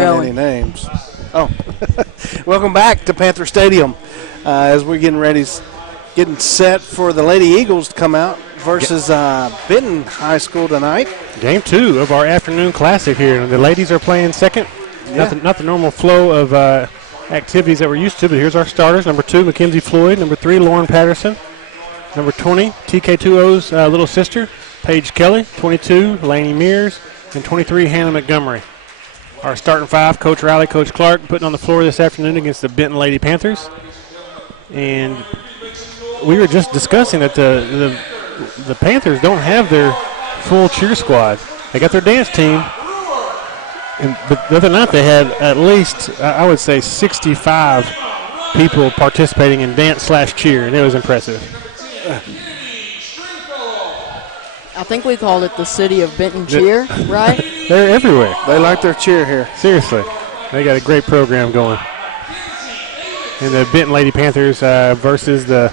any names. Oh, welcome back to Panther Stadium as we're getting set for the Lady Eagles to come out versus Benton High School tonight. Game 2 of our afternoon classic here. The ladies are playing second. Yeah. Not the normal flow of activities that we're used to, but here's our starters. Number 2, Mackenzie Floyd. Number 3, Lauren Patterson. Number 20, TK2O's little sister, Paige Kelly. 22, Lainey Mears. And 23, Hannah Montgomery. Our starting 5, Coach Riley, Coach Clark, putting on the floor this afternoon against the Benton Lady Panthers. And we were just discussing that the Panthers don't have their full cheer squad. They got their dance team. But the other night they had at least, I would say, 65 people participating in dance/cheer, and it was impressive. I think we called it the City of Benton Cheer, right? They're everywhere. They like their cheer here. Seriously. They got a great program going. And the Benton Lady Panthers versus the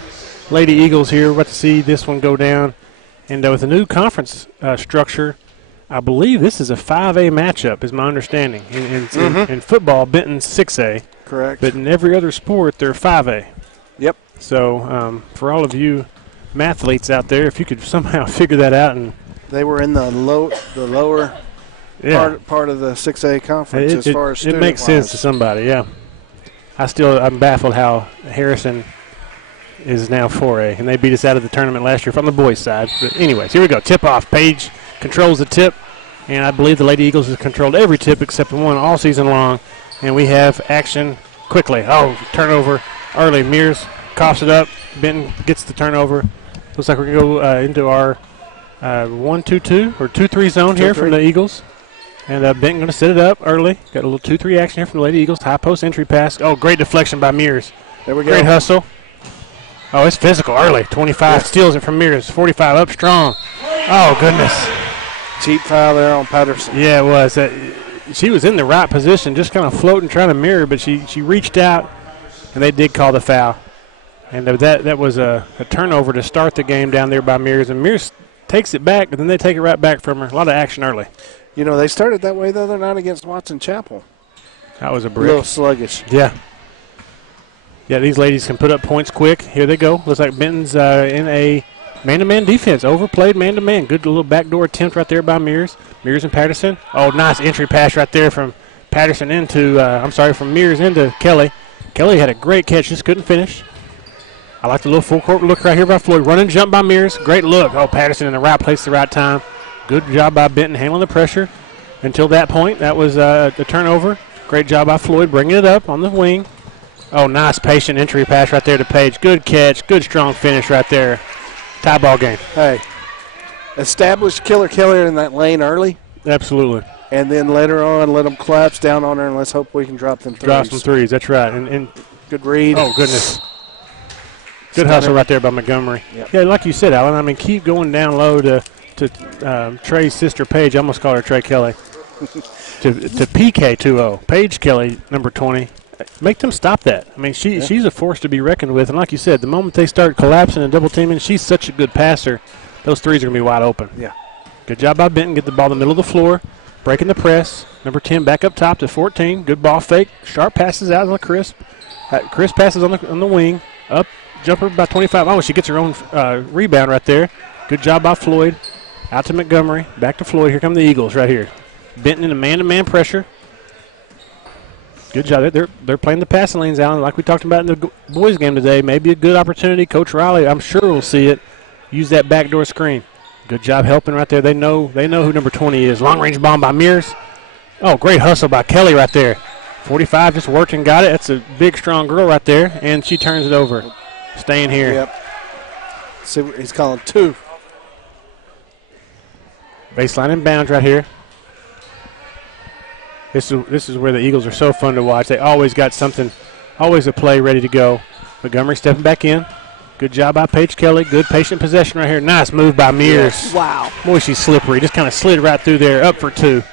Lady Eagles here. We're about to see this one go down. And with the new conference structure, I believe this is a 5A matchup, is my understanding. In football, Benton's 6A. Correct. But in every other sport, they're 5A. Yep. So for all of you mathletes out there, if you could somehow figure that out. And they were in the lower part of the 6A conference as far as student-wise. It makes sense to somebody, yeah. I'm baffled how Harrison is now 4A, and they beat us out of the tournament last year from the boys' side. But anyways, here we go. Tip-off. Paige controls the tip, and I believe the Lady Eagles has controlled every tip except one all season long. And we have action quickly. Oh, turnover early. Mears coughs it up. Benton gets the turnover. Looks like we're going to go into our 1-2-2 or 2-3 zone here from the Eagles. And Benton going to set it up early. Got a little 2-3 action here from the Lady Eagles. High post entry pass. Oh, great deflection by Mears. There we go. Great hustle. Oh, it's physical early. 25 steals it from Mears. 45 up strong. Oh, goodness. Cheap foul there on Patterson. Yeah, it was. She was in the right position, just kind of floating, trying to mirror, but she reached out, and they did call the foul. And that was a turnover to start the game down there by Mears. And Mears takes it back, but then they take it right back from her. A lot of action early. You know, they started that way the other night against Watson Chapel. That was a brick. A little sluggish. Yeah. Yeah, these ladies can put up points quick. Here they go. Looks like Benton's in a man-to-man defense. Overplayed man-to-man. Good little backdoor attempt right there by Mears. Mears and Patterson. Oh, nice entry pass right there from Patterson from Mears into Kelly. Kelly had a great catch, just couldn't finish. I like the little full court look right here by Floyd. Run and jump by Mears. Great look. Oh, Patterson in the right place at the right time. Good job by Benton handling the pressure. Until that point, that was the turnover. Great job by Floyd bringing it up on the wing. Oh, nice patient entry pass right there to Paige. Good catch. Good strong finish right there. Tie ball game. Hey, establish Killer Keller in that lane early. Absolutely. And then later on, let them collapse down on her, and let's hope we can drop them threes. Drop some threes, that's right. And good read. Oh, goodness. Good hustle right there by Montgomery. Yep. Yeah, like you said, Alan, I mean, keep going down low to Trey's sister, Paige. I almost called her Trey Kelly. to PK2O. Paige Kelly, number 20. Make them stop that. I mean, she's a force to be reckoned with. And like you said, the moment they start collapsing and double teaming, she's such a good passer. Those threes are going to be wide open. Yeah. Good job by Benton. Get the ball in the middle of the floor. Breaking the press. Number 10 back up top to 14. Good ball fake. Sharp passes out on the crisp. Crisp passes on the wing. Up. Jumper by 25. Oh, she gets her own rebound right there. Good job by Floyd. Out to Montgomery. Back to Floyd. Here come the Eagles right here. Benton in a man-to-man pressure. Good job. They're playing the passing lanes, Alan, like we talked about in the boys' game today. Maybe a good opportunity. Coach Riley, I'm sure, will see it. Use that backdoor screen. Good job helping right there. They know who number 20 is. Long-range bomb by Mears. Oh, great hustle by Kelly right there. 45 just worked and got it. That's a big, strong girl right there, and she turns it over. Staying here. Yep. See what he's calling 2. Baseline and bounds right here. This is where the Eagles are so fun to watch. They always got something, always a play ready to go. Montgomery stepping back in. Good job by Paige Kelly. Good patient possession right here. Nice move by Mears. Yes. Wow. Boy, she's slippery. Just kind of slid right through there. Up for 2.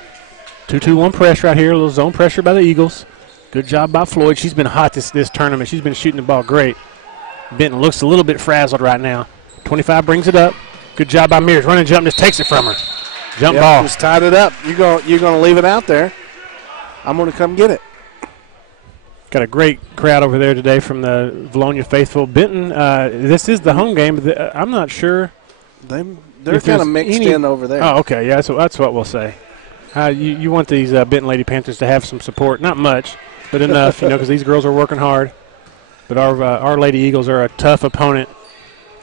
2-2-1 press right here. A little zone pressure by the Eagles. Good job by Floyd. She's been hot this tournament. She's been shooting the ball great. Benton looks a little bit frazzled right now. 25 brings it up. Good job by Mears. Running jump just takes it from her. Jump ball. Just tied it up. You're going to leave it out there. I'm going to come get it. Got a great crowd over there today from the Vilonia faithful. Benton, this is the home game. But I'm not sure. They're kind of mixed in over there. Oh, okay. Yeah, that's what we'll say. You want these Benton Lady Panthers to have some support. Not much, but enough, because these girls are working hard. But our Lady Eagles are a tough opponent,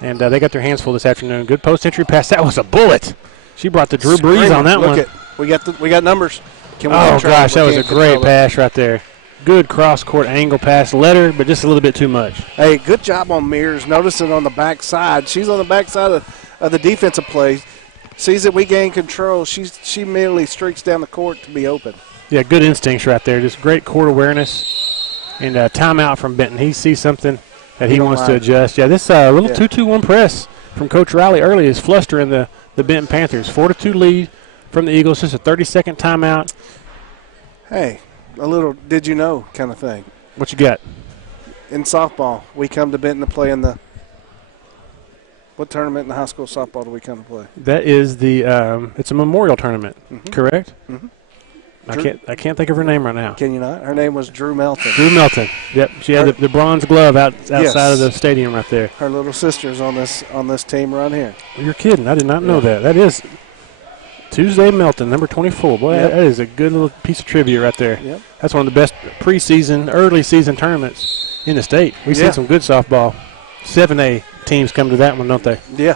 and they got their hands full this afternoon. Good post-entry pass. That was a bullet. She brought the Drew Brees on that one. We got numbers. Oh, gosh, that was a great pass right there. Good cross-court angle pass. Let her, but just a little bit too much. Hey, good job on Mears. Notice it on the backside. She's on the backside of the defensive play. Sees that we gain control. She merely streaks down the court to be open. Yeah, good instincts right there. Just great court awareness. And timeout from Benton. He sees something that he wants to adjust. Yeah, this little 2-2-1 press from Coach Riley early is flustering the Benton Panthers. 4-2 lead from the Eagles. Just a 30-second timeout. Hey, a little did you know kind of thing. What you got? In softball, we come to Benton to play in the – what tournament in the high school softball do we come to play? That is the it's a memorial tournament, correct? Mm-hmm. I can't think of her name right now. Can you not? Her name was Drew Melton. Drew Melton. Yep, she had the bronze glove outside of the stadium right there. Her little sister's on this team right here. You're kidding. I did not know that. That is Tuesday Melton, number 24. Boy, that is a good little piece of trivia right there. Yep. That's one of the best preseason, early season tournaments in the state. We've seen some good softball. 7A teams come to that one, don't they? Yeah,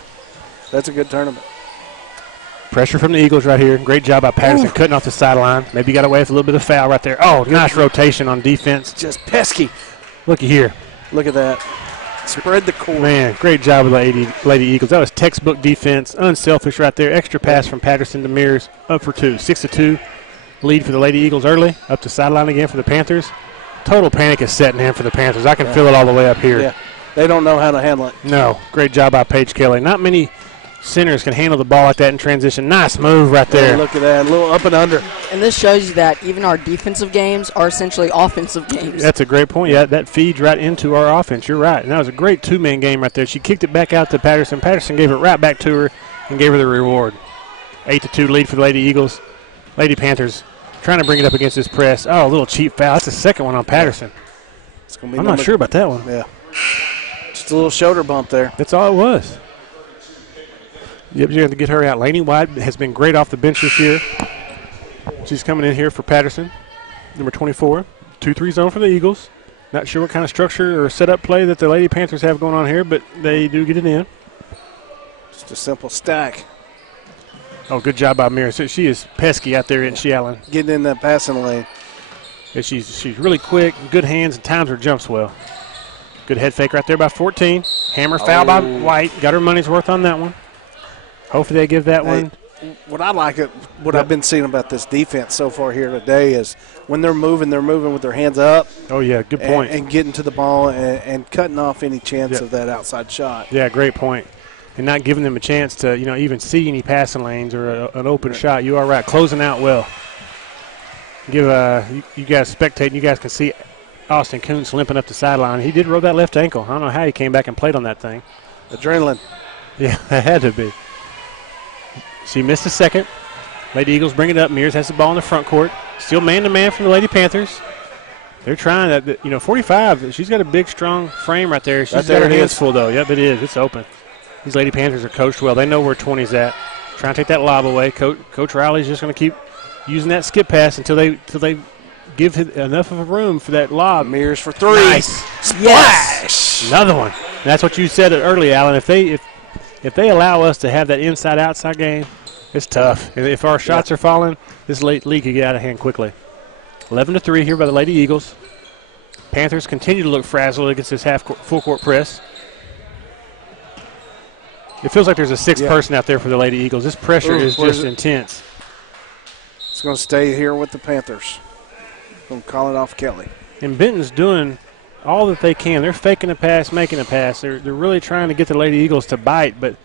that's a good tournament. Pressure from the Eagles right here. Great job by Patterson cutting off the sideline. Maybe got away with a little bit of foul right there. Oh, nice rotation on defense. Just pesky. Looky here. Look at that. Spread the court. Man, great job with the Lady Eagles. That was textbook defense. Unselfish right there. Extra pass from Patterson to Mears. Up for 2. 6-2 lead for the Lady Eagles early. Up to sideline again for the Panthers. Total panic is setting in for the Panthers. I can feel it all the way up here. Yeah. They don't know how to handle it. No. Great job by Paige Kelly. Not many centers can handle the ball like that in transition. Nice move right there. Oh, look at that. A little up and under. And this shows you that even our defensive games are essentially offensive games. That's a great point. Yeah, that feeds right into our offense. You're right. And that was a great two-man game right there. She kicked it back out to Patterson. Patterson gave it right back to her and gave her the reward. 8-2 lead for the Lady Eagles. Lady Panthers trying to bring it up against this press. Oh, a little cheap foul. That's the second one on Patterson. It's gonna be I'm not sure about that one. Yeah. Just a little shoulder bump there. That's all it was. Yep, you're going to get her out. Laney White has been great off the bench this year. She's coming in here for Patterson, number 24. 2-3 zone for the Eagles. Not sure what kind of structure or setup play that the Lady Panthers have going on here, but they do get it in. Just a simple stack. Oh, good job by Mira. So she is pesky out there, isn't she, Allen? Getting in that passing lane. Yeah, she's really quick, good hands, and times her jumps well. Good head fake right there by 14. Hammer foul by White. Got her money's worth on that one. Hopefully they give that one. What I've been seeing about this defense so far here today is when they're moving with their hands up. Oh, yeah, good point. And getting to the ball and cutting off any chance of that outside shot. Yeah, great point. And not giving them a chance to, even see any passing lanes or an open shot. You are right. Closing out well. Give you guys spectating. You guys can see Austin Kuntz limping up the sideline. He did roll that left ankle. I don't know how he came back and played on that thing. Adrenaline. Yeah, it had to be. She missed a second. Lady Eagles bring it up. Mears has the ball in the front court. Still man-to-man from the Lady Panthers. They're trying that. 45, she's got a big, strong frame right there. She's got her hands full, though. Yep, it is. It's open. These Lady Panthers are coached well. They know where 20's at. Trying to take that lob away. Coach Riley's just going to keep using that skip pass until they give enough of a room for that lob. Mears for 3. Nice. Splash. Yes. Another one. And that's what you said early, Alan. If they allow us to have that inside-outside game, it's tough. And if our shots are falling, this league could get out of hand quickly. 11-3 here by the Lady Eagles. Panthers continue to look frazzled against this full-court press. It feels like there's a sixth person out there for the Lady Eagles. This pressure is just intense. It's going to stay here with the Panthers. Going to call it off Kelly. And Benton's doing all that they can. They're faking a pass, making a pass. They're really trying to get the Lady Eagles to bite, but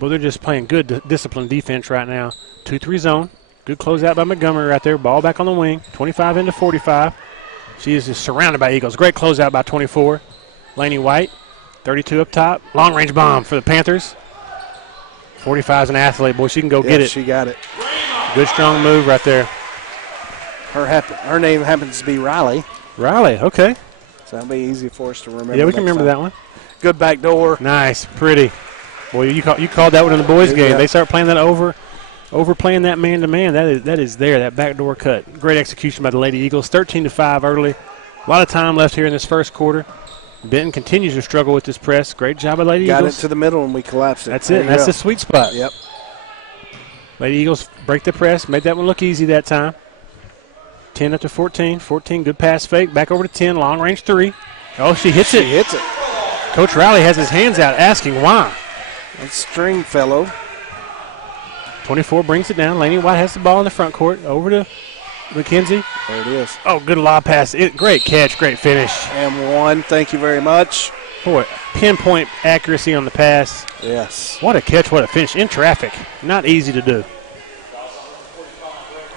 they're just playing good disciplined defense right now. 2-3 zone. Good closeout by Montgomery right there. Ball back on the wing. 25 into 45. She is just surrounded by Eagles. Great closeout by 24. Laney White, 32 up top. Long-range bomb for the Panthers. 45 is an athlete. Boy, she can go get it. She got it. Good, strong move right there. Her name happens to be Riley. Riley, okay. So that'll be easy for us to remember. Yeah, we can remember that one. Good back door. Nice, pretty. Boy, you called that one in the boys' game. They start playing that overplaying that man-to-man. That is there, that backdoor cut. Great execution by the Lady Eagles. 13-5 early. A lot of time left here in this first quarter. Benton continues to struggle with this press. Great job by Lady Eagles. Got it to the middle and we collapsed it. That's it. That's the sweet spot. Yep. Lady Eagles break the press. Made that one look easy that time. 10 up to 14. 14, good pass fake. Back over to 10, long range three. Oh, she hits it. She hits it. Coach Riley has his hands out asking why. That Stringfellow. 24 brings it down. Laney White has the ball in the front court. Over to McKenzie. There it is. Oh, good lob pass. Great catch, great finish. And one. Thank you very much. Boy, pinpoint accuracy on the pass. Yes. What a catch, what a finish. In traffic. Not easy to do.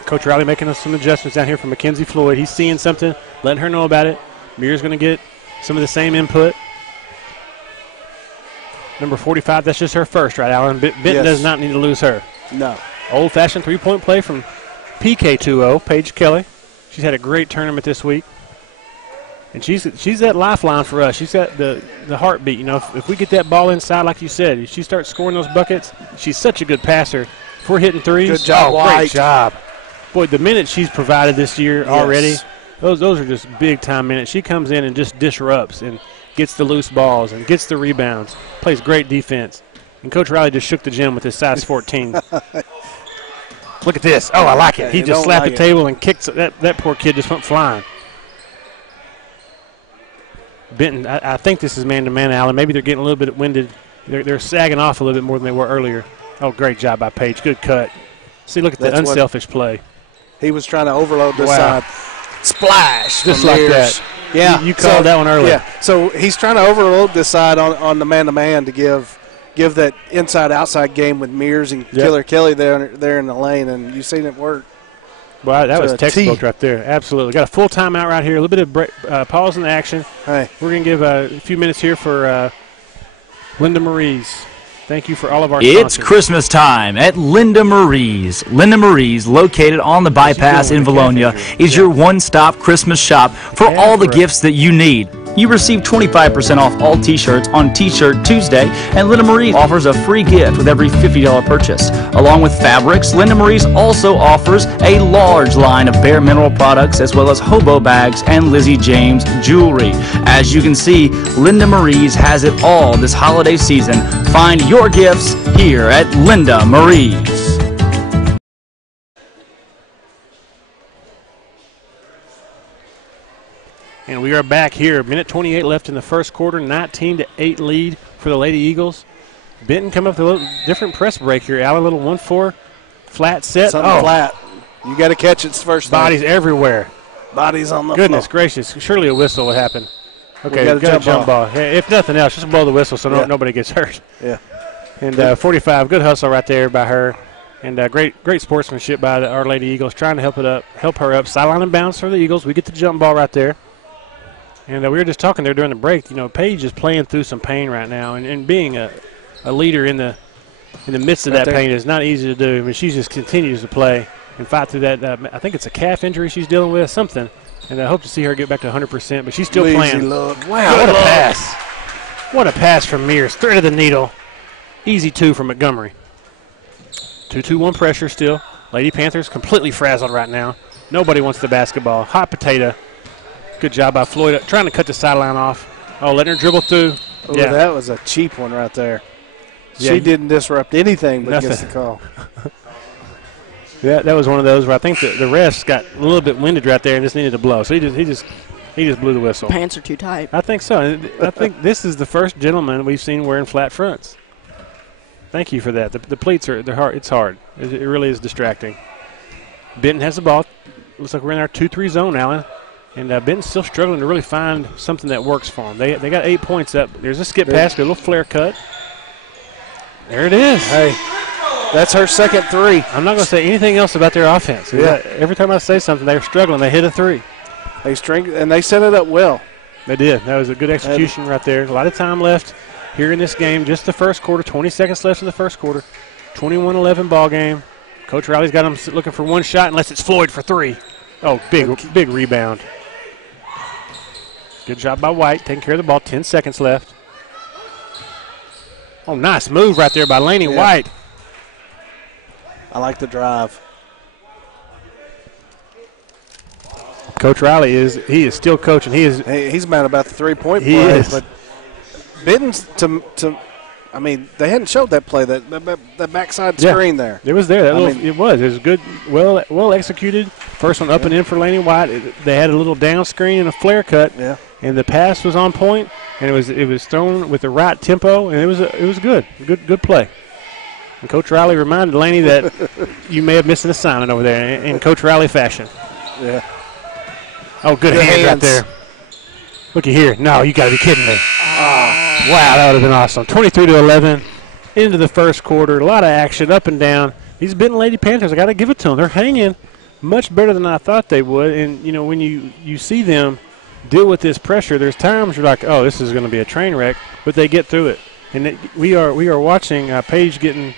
Coach Riley making some adjustments down here for Mackenzie Floyd. He's seeing something, letting her know about it. Muir's going to get some of the same input. Number 45, that's just her first, right, Alan? Benton does not need to lose her. No. Old-fashioned three-point play from PK20, Paige Kelly. She's had a great tournament this week. And she's that lifeline for us. She's got the heartbeat. You know, if we get that ball inside, like you said, if she starts scoring those buckets, she's such a good passer. If we're hitting threes, good job, White. Great job. Boy, the minutes she's provided this year already, those are just big-time minutes. She comes in and just disrupts and gets the loose balls and gets the rebounds, plays great defense. And Coach Riley just shook the gym with his size 14. Look at this. Oh, I like it. He just slapped the table and kicked. That poor kid just went flying. Benton, I think this is man-to-man, Allen. Maybe they're getting a little bit winded. They're sagging off a little bit more than they were earlier. Oh, great job by Paige. Good cut. See, look at the unselfish play. He was trying to overload this side. Splash. Just like that. Yeah. You called that one early. Yeah. So he's trying to overload this side on the man-to-man to give that inside-outside game with Mears and Killer Kelly there in the lane, and you've seen it work. Well, that was textbook right there. Absolutely. Got a full timeout right here. A little bit of pause in the action. Hey. We're going to give a few minutes here for Linda Marie's. Thank you for all of our It's sponsors. Christmas time at Linda Marie's. Linda Marie's, located on the bypass in Vilonia, is your one-stop Christmas shop for all the gifts that you need. You receive 25% off all t-shirts on T-Shirt Tuesday, and Linda Marie's offers a free gift with every $50 purchase. Along with fabrics, Linda Marie's also offers a large line of bare mineral products as well as hobo bags and Lizzie James jewelry. As you can see, Linda Marie's has it all this holiday season. Find your gifts here at Linda Marie's. And we are back here. Minute 28 left in the first quarter. 19-8 lead for the Lady Eagles. Benton come up with a little different press break here. Allen, a little 1-4 flat set. Something flat. You got to catch it first. Bodies everywhere. Bodies on the Goodness floor. gracious. Surely a whistle would happen. Okay, got a jump ball. Hey, if nothing else, just blow the whistle so nobody gets hurt. Yeah. And 45, good hustle right there by her. And great sportsmanship by our Lady Eagles, trying to help her up. Sideline and bounce for the Eagles. We get the jump ball right there. And we were just talking there during the break. You know, Paige is playing through some pain right now, and being a leader in the midst of that pain is not easy to do. I mean, she just continues to play and fight through that. I think it's a calf injury she's dealing with, something. And I hope to see her get back to 100%. But she's still playing. Wow, what a pass! What a pass from Mears. Thread of the needle. Easy two from Montgomery. 2-2-1 pressure still. Lady Panthers completely frazzled right now. Nobody wants the basketball. Hot potato. Good job by Floyd, trying to cut the sideline off. Oh, letting her dribble through. Oh, that was a cheap one right there. She didn't disrupt anything but gets the call. Yeah, that was one of those where I think the refs got a little bit winded right there and just needed to blow. So he just blew the whistle. Pants are too tight. I think so. I think this is the first gentleman we've seen wearing flat fronts. Thank you for that. The pleats they're hard. It's hard. It really is distracting. Benton has the ball. Looks like we're in our 2-3 zone, Allen. And Benton's still struggling to really find something that works for them. They got 8 points up. There's a skip pass, a little flare cut. There it is. Hey, that's her second three. I'm not going to say anything else about their offense. Yeah. Every time I say something, they're struggling. They hit a three. They set it up well. They did. That was a good execution right there. A lot of time left here in this game. Just the first quarter. 20 seconds left in the first quarter. 21-11 ball game. Coach Riley's got them looking for one shot unless it's Floyd for three. Oh, big rebound. Good job by White, taking care of the ball. 10 seconds left. Oh, nice move right there by Laney White. I like the drive. Coach Riley is still coaching. He's mad about the 3-point he play. Is. But Benton's I mean, they hadn't showed that play, that backside screen there. It was there. It was good, well executed. First one up and in for Laney White. They had a little down screen and a flare cut. Yeah. And the pass was on point, and it was thrown with the right tempo, and it was good play. And Coach Riley reminded Laney that you may have missed an assignment over there in Coach Riley fashion. Yeah. Oh, good hands right there. Looky here. No, you got to be kidding me. Wow, that would have been awesome. 23-11 into the first quarter. A lot of action up and down. These Benton Lady Panthers, I got to give it to them. They're hanging much better than I thought they would. And, you know, when you see them deal with this pressure, there's times you're like, oh, this is going to be a train wreck, but they get through it. And we are watching Paige getting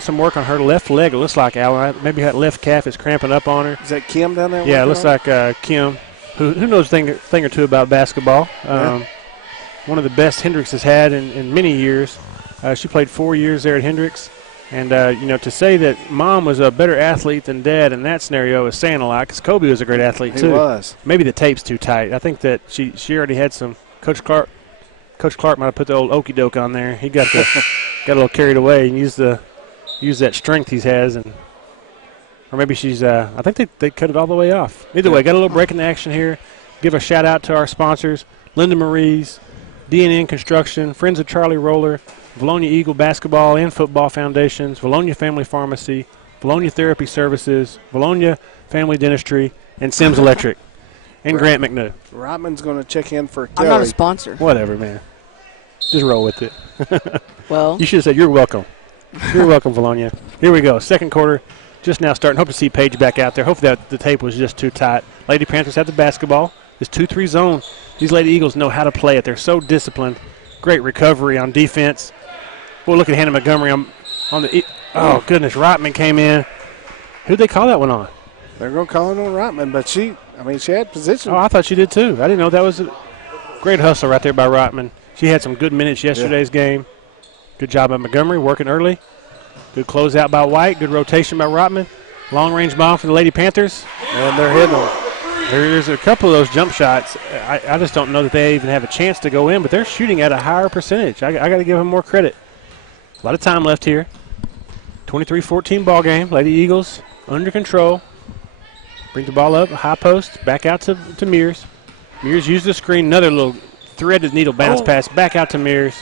some work on her left leg. It looks like, Alan. Maybe that left calf is cramping up on her. Is that Kim down there? Yeah, it looks like Kim, who knows a thing or two about basketball. One of the best Hendricks has had in many years. She played 4 years there at Hendricks. And, you know, to say that Mom was a better athlete than Dad in that scenario is saying a lot, because Kobe was a great athlete, too. He was. Maybe the tape's too tight. I think that she already had some – Coach Clark might have put the old okey doke on there. He got a little carried away and used that strength he has. Or maybe she's I think they cut it all the way off. Either way, got a little break in the action here. Give a shout-out to our sponsors, Linda Marie's, D&N Construction, Friends of Charlie Roller, Vilonia Eagle Basketball and Football Foundations, Vilonia Family Pharmacy, Vilonia Therapy Services, Vilonia Family Dentistry, and Sims Electric, and Grant McNew. Rodman's going to check in for Kelly. I'm not a sponsor. Whatever, man. Just roll with it. Well, you should have said you're welcome. You're welcome, Vilonia. Here we go. Second quarter, just now starting. Hope to see Paige back out there. Hopefully that the tape was just too tight. Lady Panthers have the basketball. This 2-3 zone. These Lady Eagles know how to play it. They're so disciplined. Great recovery on defense. Boy, look at Hannah Montgomery on the oh, goodness. Rotman came in. Who'd they call that one on? They're going to call it on Rotman, but she had position. Oh, I thought she did too. I didn't know that was a great hustle right there by Rotman. She had some good minutes yesterday's game. Good job by Montgomery, working early. Good closeout by White. Good rotation by Rotman. Long-range bomb for the Lady Panthers. And they're hitting them. There's a couple of those jump shots. I just don't know that they even have a chance to go in, but they're shooting at a higher percentage. I got to give them more credit. A lot of time left here. 23-14 ball game. Lady Eagles under control. Bring the ball up, high post, back out to Mears. Mears used the screen. Another little threaded needle bounce pass back out to Mears.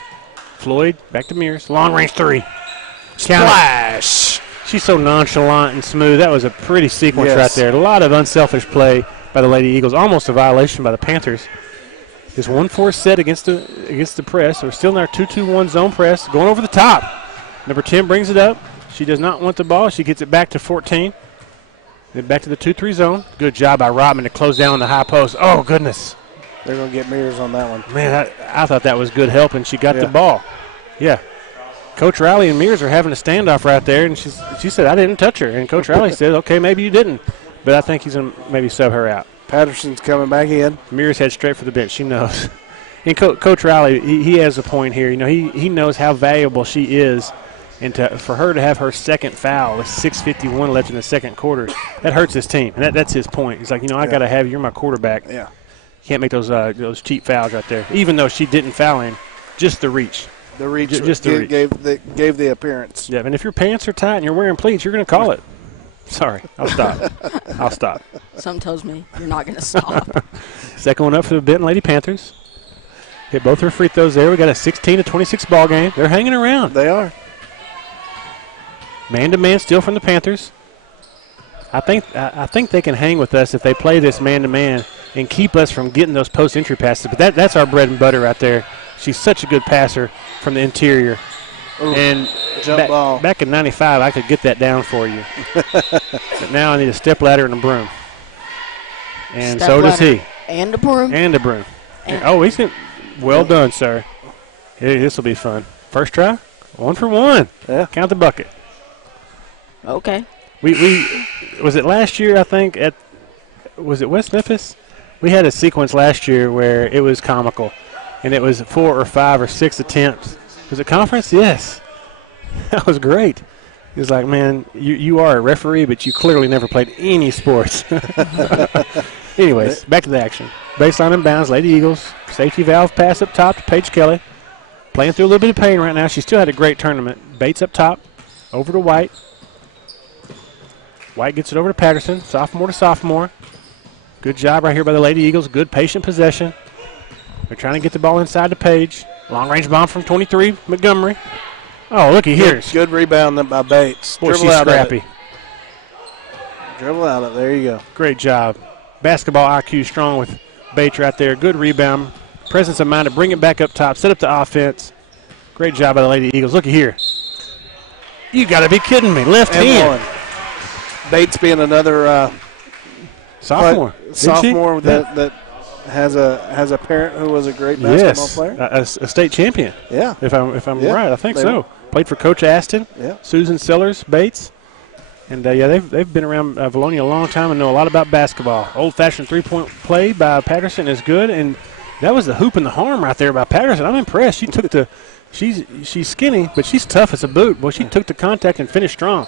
Floyd back to Mears. Long range three. Splash. She's so nonchalant and smooth. That was a pretty sequence right there. A lot of unselfish play by the Lady Eagles. Almost a violation by the Panthers. This 1-4 set against the press. We're still in our 2-2-1 zone press. Going over the top. Number 10 brings it up. She does not want the ball. She gets it back to 14. Then back to the 2-3 zone. Good job by Rodman to close down on the high post. Oh, goodness. They're going to get Mears on that one. Man, I thought that was good help, and she got the ball. Yeah. Coach Riley and Mears are having a standoff right there, and she said, I didn't touch her. And Coach Riley said, okay, maybe you didn't. But I think he's going to maybe sub her out. Patterson's coming back in. Mears heads straight for the bench. She knows. And Coach Riley, he has a point here. You know, he knows how valuable she is. And for her to have her second foul with 6:51 left in the second quarter, that hurts his team. And that's his point. He's like, you know, I got to have you. You're my quarterback. Yeah. You can't make those cheap fouls right there. Even though she didn't foul him, just the reach. The reach just the reach. Gave the appearance. Yeah, and if your pants are tight and you're wearing pleats, you're going to call it. Sorry, I'll stop. I'll stop. Something tells me you're not going to stop. Second one up for the Benton Lady Panthers. Hit both her free throws there. We got a 16-26 ball game. They're hanging around. They are. Man-to-man still from the Panthers. I think they can hang with us if they play this man-to-man and keep us from getting those post-entry passes. But that's our bread and butter right there. She's such a good passer from the interior. Ooh, and ball. Back in 95, I could get that down for you. But now I need a step ladder and a broom. And so does he. And a broom. And a broom. He's well done, sir. This will be fun. First try, 1 for 1. Yeah. Count the bucket. Okay. We was it last year, I think, at was it West Memphis? We had a sequence last year where it was comical, and it was 4 or 5 or 6 attempts. Was it conference? Yes. That was great. He was like, man, you are a referee, but you clearly never played any sports. Anyways, back to the action. Baseline and bounds, Lady Eagles. Safety valve pass up top to Paige Kelly. Playing through a little bit of pain right now. She still had a great tournament. Bates up top, over to White. White gets it over to Patterson, sophomore to sophomore. Good job right here by the Lady Eagles. Good patient possession. They're trying to get the ball inside the Page. Long-range bomb from 23, Montgomery. Oh, looky here. Good rebound by Bates. Boy, she's scrappy. Dribble out of it. There you go. Great job. Basketball IQ strong with Bates right there. Good rebound. Presence of mind to bring it back up top. Set up the offense. Great job by the Lady Eagles. Looky here. You got to be kidding me. Left hand. Bates being another sophomore that has a parent who was a great basketball player. A state champion. Yeah, if I'm right, I think so. Played for Coach Aston. Yeah, Susan Sellers, Bates, and they've been around Vilonia a long time and know a lot about basketball. Old-fashioned three-point play by Patterson is good, and that was the hoop and the harm right there by Patterson. I'm impressed. She took the. She's skinny, but she's tough as a boot. Boy, she took the contact and finished strong.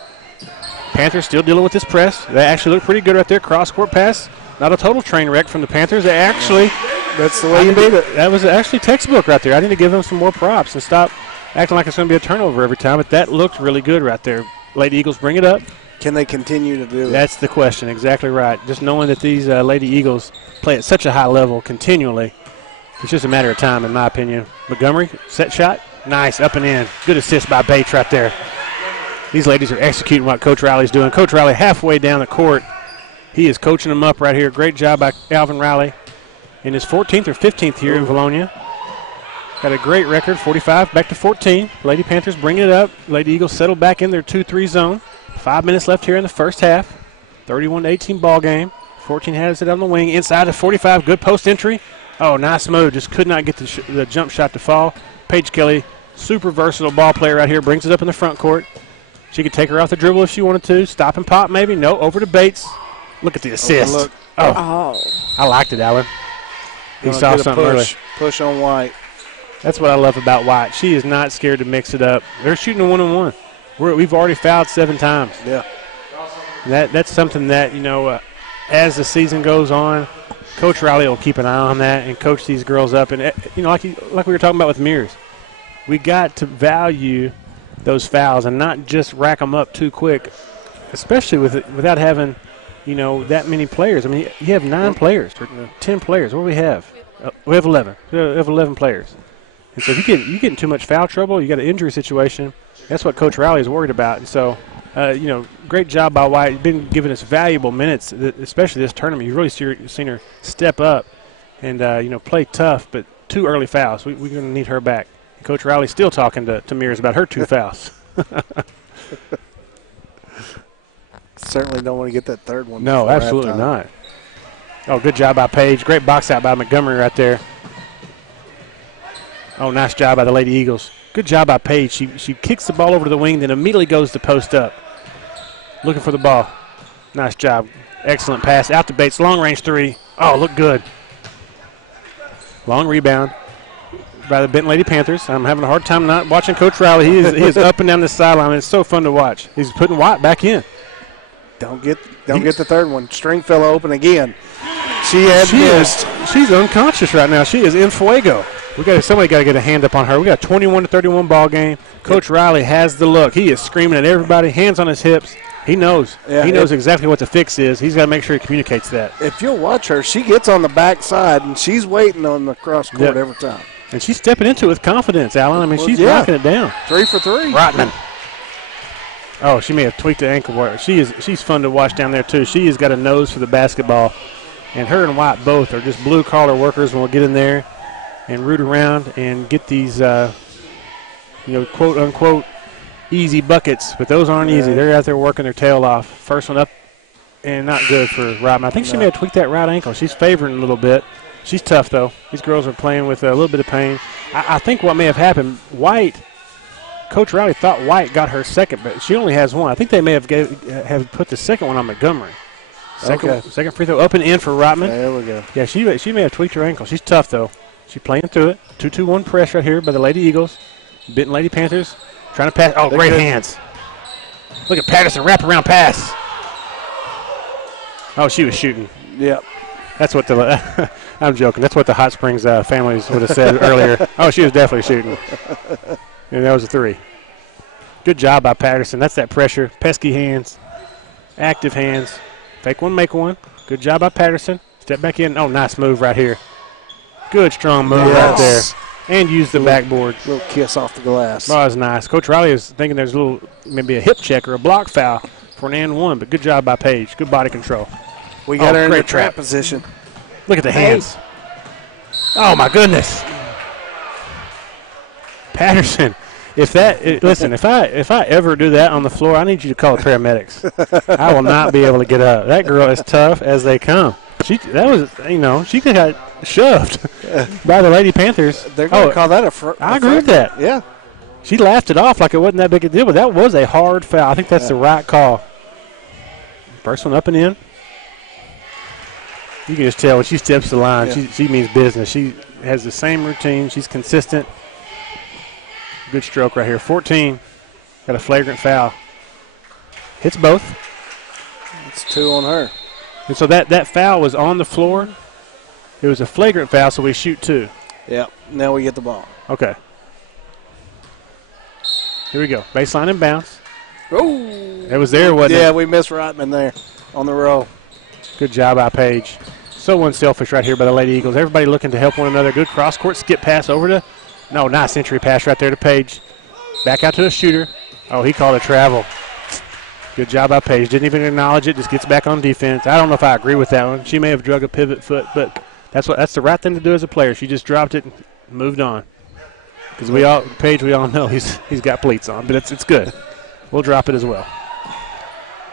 Panthers still dealing with this press. They actually look pretty good right there. Cross-court pass. Not a total train wreck from the Panthers. They actually. That's the way you beat it. That was actually textbook right there. I need to give them some more props and stop acting like it's going to be a turnover every time. But that looked really good right there. Lady Eagles bring it up. Can they continue to do it? That's the question. Exactly right. Just knowing that these Lady Eagles play at such a high level continually, it's just a matter of time, in my opinion. Montgomery, set shot. Nice, up and in. Good assist by Bates right there. These ladies are executing what Coach Riley's doing. Coach Riley halfway down the court. He is coaching them up right here. Great job by Alvin Riley in his 14th or 15th year in Vilonia. Got a great record, 45, back to 14. Lady Panthers bringing it up. Lady Eagles settle back in their 2-3 zone. 5 minutes left here in the first half. 31-18 ball game. 14 has it on the wing. Inside of 45, good post entry. Oh, nice move. Just could not get the jump shot to fall. Paige Kelly, super versatile ball player right here. Brings it up in the front court. She could take her off the dribble if she wanted to. Stop and pop maybe. No, over to Bates. Look at the assist. Oh. I liked it, Alan. He saw something early. Push on White. That's what I love about White. She is not scared to mix it up. They're shooting a one-on-one. We've already fouled 7 times. Yeah. That's something that, as the season goes on, Coach Riley will keep an eye on that and coach these girls up. And, like we were talking about with Mears, we got to value those fouls and not just rack them up too quick, especially without having, that many players. I mean, you have 9 players or 10 players. What do we have? We have 11. We have 11 players. And so if you get in too much foul trouble, you got an injury situation. That's what Coach Riley is worried about. And so, great job by White. He's been giving us valuable minutes, especially this tournament. You've really seen her step up and, play tough, but 2 early fouls. We're going to need her back. And Coach Riley's still talking to Mears about her 2 fouls. Certainly don't want to get that third one. No, absolutely not. Oh, good job by Paige. Great box out by Montgomery right there. Oh, nice job by the Lady Eagles. Good job by Paige. She kicks the ball over to the wing, then immediately goes to post up. Looking for the ball. Nice job. Excellent pass. Out to Bates. Long range 3. Oh, look good. Long rebound by the Benton Lady Panthers. I'm having a hard time not watching Coach Riley. He is up and down the sideline. It's so fun to watch. He's putting White back in. Don't get the third one. Stringfellow open again. She has missed. She's unconscious right now. She is in fuego. Somebody got to get a hand up on her. We got a 21-31 ball game. Coach Riley has the look. He is screaming at everybody, hands on his hips. He knows. Yeah, he knows exactly what the fix is. He's got to make sure he communicates that. If you'll watch her, she gets on the back side, and she's waiting on the cross court every time. And she's stepping into it with confidence, Alan. I mean, she's knocking it down. 3 for 3. Rotman. Oh, she may have tweaked the ankle. She's fun to watch down there, too. She has got a nose for the basketball. And her and White both are just blue-collar workers, and we'll get in there and root around and get these, quote-unquote, easy buckets. But those aren't easy. They're out there working their tail off. First one up and not good for Rotman. I think she may have tweaked that right ankle. She's favoring a little bit. She's tough, though. These girls are playing with a little bit of pain. I think what may have happened, Coach Riley thought White got her second, but she only has one. I think they may have put the second one on Montgomery. Second free throw up and in for Rotman. There we go. Yeah, she may have tweaked her ankle. She's tough, though. She's playing through it. 2-2-1 press right here by the Lady Eagles. Benton Lady Panthers trying to pass. Oh, great hands. Look at Patterson, wraparound pass. Oh, she was shooting. Yep. That's what the I'm joking. That's what the Hot Springs families would have said earlier. Oh, she was definitely shooting. And that was a 3. Good job by Patterson. That's that pressure. Pesky hands. Active hands. Fake one, make one. Good job by Patterson. Step back in. Oh, nice move right here. Good strong move right there. And use the backboard. Little kiss off the glass. Oh, that was nice. Coach Riley is thinking there's maybe a hip check or a block foul for an and one, but good job by Paige. Good body control. We got her in the great trap position. Look at the hands. Oh, my goodness. Patterson. Listen, if I ever do that on the floor, I need you to call the paramedics. I will not be able to get up. That girl is tough as they come. She could have got shoved by the Lady Panthers. They're going to call that a I agree with that. Yeah. She laughed it off like it wasn't that big a deal, but that was a hard foul. I think that's the right call. First one up and in. You can just tell when she steps the line, she means business. She has the same routine. She's consistent. Good stroke right here. 14. Got a flagrant foul. Hits both. It's 2 on her. And so that foul was on the floor. It was a flagrant foul, so we shoot 2. Yep. Now we get the ball. Okay. Here we go. Baseline and bounce. Oh. It was there, wasn't it? Yeah, we missed Rotman there on the roll. Good job by Paige. So unselfish right here by the Lady Eagles. Everybody looking to help one another. Good cross-court skip pass over to – no, nice entry pass right there to Paige. Back out to the shooter. Oh, he called a travel. Good job by Paige. Didn't even acknowledge it. Just gets back on defense. I don't know if I agree with that one. She may have drug a pivot foot, but that's the right thing to do as a player. She just dropped it and moved on. Because Paige, we all know he's got pleats on, but it's good. We'll drop it as well.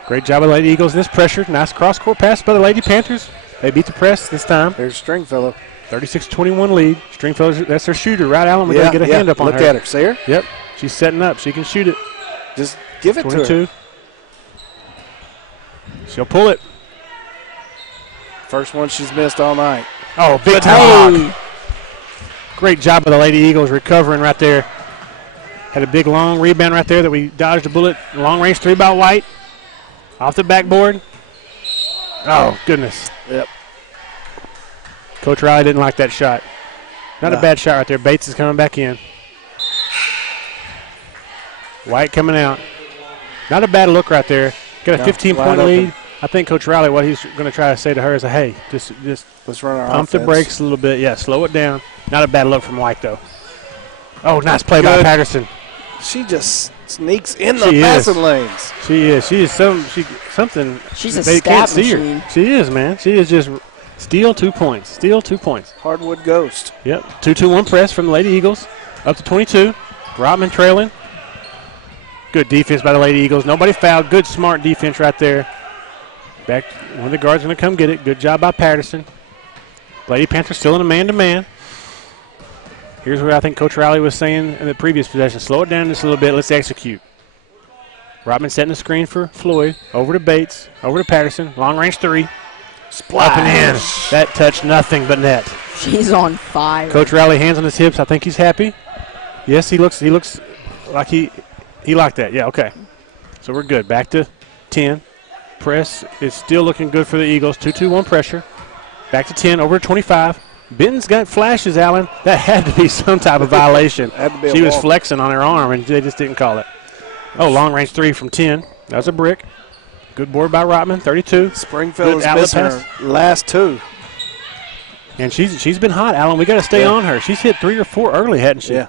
Great job by the Lady Eagles in this pressure. Nice cross-court pass by the Lady Panthers. They beat the press this time. There's Stringfellow. 36-21 lead. Stringfellow, that's their shooter, right, Alan? We got to get a hand up on her. Look at her. See her? Yep. She's setting up. She can shoot it. Just give it 22. to her. She'll pull it. First one she's missed all night. Oh, big time. Great job by the Lady Eagles recovering right there. Had a big long rebound right there that we dodged a bullet. Long range 3 by White. Off the backboard. Oh, goodness. Yep. Coach Riley didn't like that shot. Not a bad shot right there. Bates is coming back in. White coming out. Not a bad look right there. Got a 15-point lead. I think Coach Riley, what he's going to try to say to her is, hey, just let's run our pump offense. the brakes a little bit. Yeah, slow it down. Not a bad look from White, though. Oh, nice play by Patterson. She just sneaks in the passing lanes. She is. She is something. She's a they can't stat see machine. her. She is, man. She is just steal 2 points. Steal 2 points. Hardwood Ghost. Yep. 2-2-1 press from the Lady Eagles. Up to 22. Rodman trailing. Good defense by the Lady Eagles. Nobody fouled. Good, smart defense right there. Back. One of the guards going to come get it. Good job by Patterson. Lady Panthers still in a man-to-man. Here's where I think Coach Riley was saying in the previous possession. Slow it down just a little bit. Let's execute. Rodman setting the screen for Floyd. Over to Bates. Over to Patterson. Long range 3. Splash. Up and in. That touched nothing but net. She's on fire. Coach Riley, hands on his hips. I think he's happy. Yes, he looks like he liked that. Yeah, okay. So we're good. Back to 10. Press is still looking good for the Eagles. 2-2-1 pressure. Back to 10. Over to 25. Benton's got flashes, Alan. That had to be some type of violation. She was flexing on her arm, and they just didn't call it. Oh, long range 3 from 10. That was a brick. Good board by Rotman, 32. Springfield is missing her last 2. And she's been hot, Alan. We got to stay on her. She's hit 3 or 4 early, hadn't she? Yeah.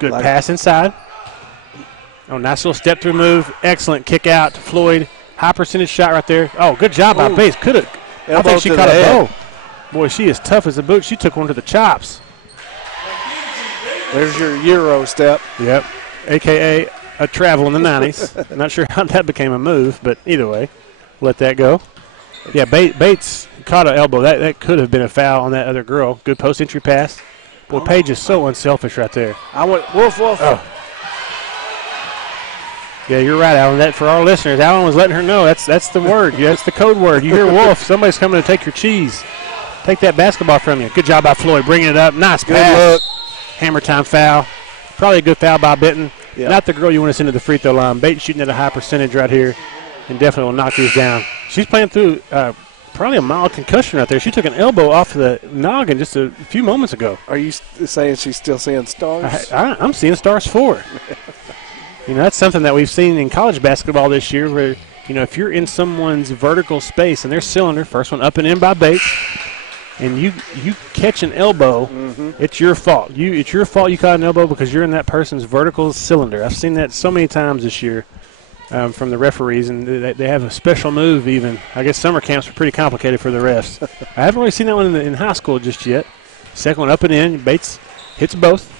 Good pass inside. Oh, nice little step-through move. Excellent kick out to Floyd. High percentage shot right there. Oh, good job by Bates. I think she caught a bow. Boy, she is tough as a boot. She took one to the chops. There's your Euro step. Yep. A.K.A. a travel in the 90s. Not sure how that became a move, but either way, let that go. Yeah, Bates caught an elbow. That could have been a foul on that other girl. Good post-entry pass. Boy, Paige is so unselfish right there. I went woof, woof. Oh. Yeah, you're right, Alan. That for our listeners, Alan was letting her know that's the word. Yeah, that's the code word. You hear wolf, somebody's coming to take your cheese. Take that basketball from you. Good job by Floyd bringing it up. Nice pass. Good look. Hammer time foul. Probably a good foul by Benton. Yep. Not the girl you want to send to the free throw line. Bates shooting at a high percentage right here and definitely will knock these down. She's playing through probably a mild concussion right there. She took an elbow off the noggin just a few moments ago. Are you saying she's still seeing stars? I'm seeing stars for her. That's something that we've seen in college basketball this year where, if you're in someone's vertical space and their cylinder, first one up and in by Bates, and you catch an elbow, it's your fault. It's your fault you caught an elbow because you're in that person's vertical cylinder. I've seen that so many times this year from the referees, and they have a special move even. I guess summer camps are pretty complicated for the refs. I haven't really seen that one in high school just yet. Second one up and in. Bates hits both.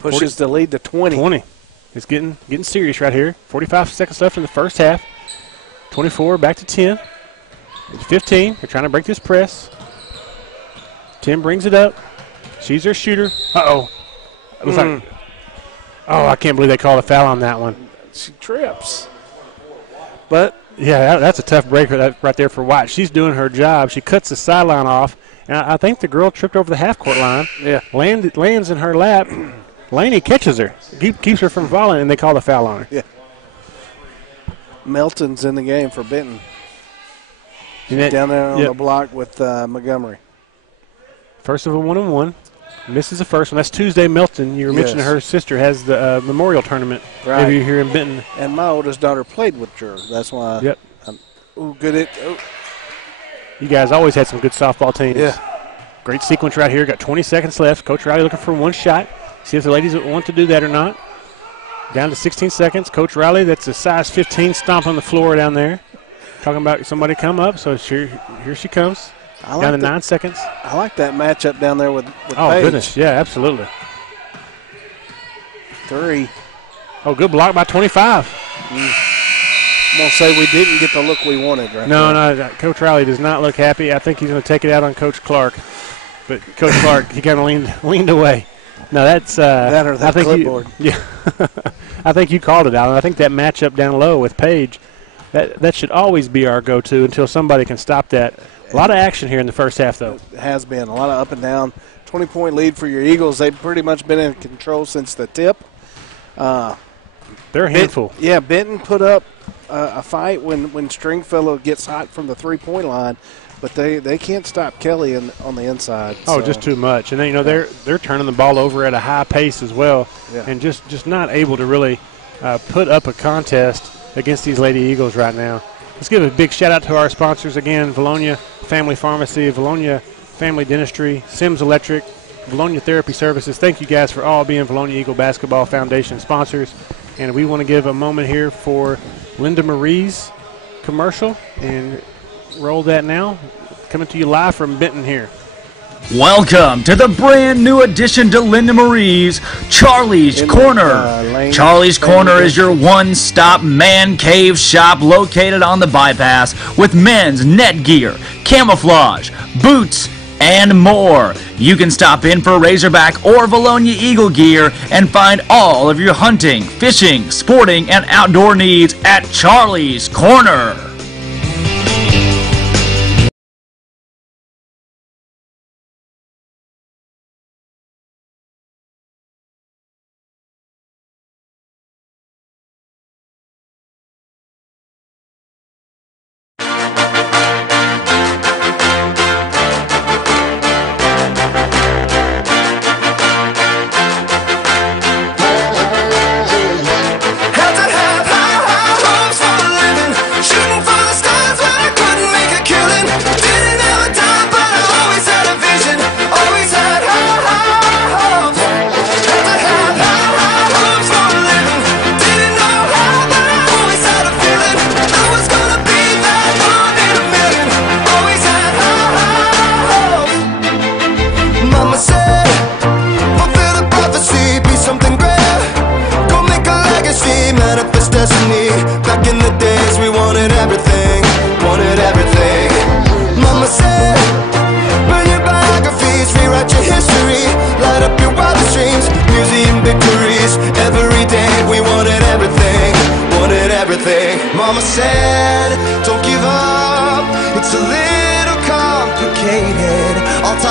Pushes the lead to 20. It's getting serious right here. 45 seconds left in the first half. 24 back to 10. It's 15. They're trying to break this press. 10 brings it up. She's their shooter. Uh-oh. It looks like, I can't believe they called a foul on that one. She trips. But, yeah, that's a tough break right there for White. She's doing her job. She cuts the sideline off. And I think the girl tripped over the half-court line. Yeah. Lands in her lap. Laney catches her, keeps her from falling, and they call the foul on her. Yeah. Melton's in the game for Benton. Down there on the block with Montgomery. First of a 1-on-1. Misses the first one. That's Tuesday Melton. You were mentioning her sister has the memorial tournament maybe here in Benton. And my oldest daughter played with her. That's why. Yep. Good. You guys always had some good softball teams. Yeah. Great sequence right here. Got 20 seconds left. Coach Riley looking for one shot. See if the ladies want to do that or not. Down to 16 seconds. Coach Riley, that's a size 15 stomp on the floor down there. Talking about somebody come up, so here she comes. Down to 9 seconds. I like that matchup down there with Oh, Paige. goodness. Yeah, absolutely. 3. Oh, good block by 25. I'm going to say we didn't get the look we wanted right now. No, Coach Riley does not look happy. I think he's going to take it out on Coach Clark. But Coach Clark, he kind of leaned away. No, that's that or that clipboard. I think you called it out. And I think that matchup down low with Paige, that should always be our go-to until somebody can stop that. A lot of action here in the first half, though. It has been a lot of up and down. 20-point lead for your Eagles. They've pretty much been in control since the tip. They're a handful. Benton put up a fight when Stringfellow gets hot from the three-point line. But they can't stop Kelly on the inside. Oh, just too much. And then, they're turning the ball over at a high pace as well, and just not able to really put up a contest against these Lady Eagles right now. Let's give a big shout-out to our sponsors again, Vilonia Family Pharmacy, Vilonia Family Dentistry, Sims Electric, Vilonia Therapy Services. Thank you guys for all being Vilonia Eagle Basketball Foundation sponsors. And we want to give a moment here for Linda Marie's commercial and roll that now. Coming to you live from Benton here. Welcome to the brand new addition to Linda Marie's Charlie's Corner. Charlie's Corner is your one-stop man cave shop located on the bypass with men's net gear, camouflage, boots, and more. You can stop in for Razorback or Vilonia Eagle gear and find all of your hunting, fishing, sporting, and outdoor needs at Charlie's Corner. Had to have high hopes for a living. Shooting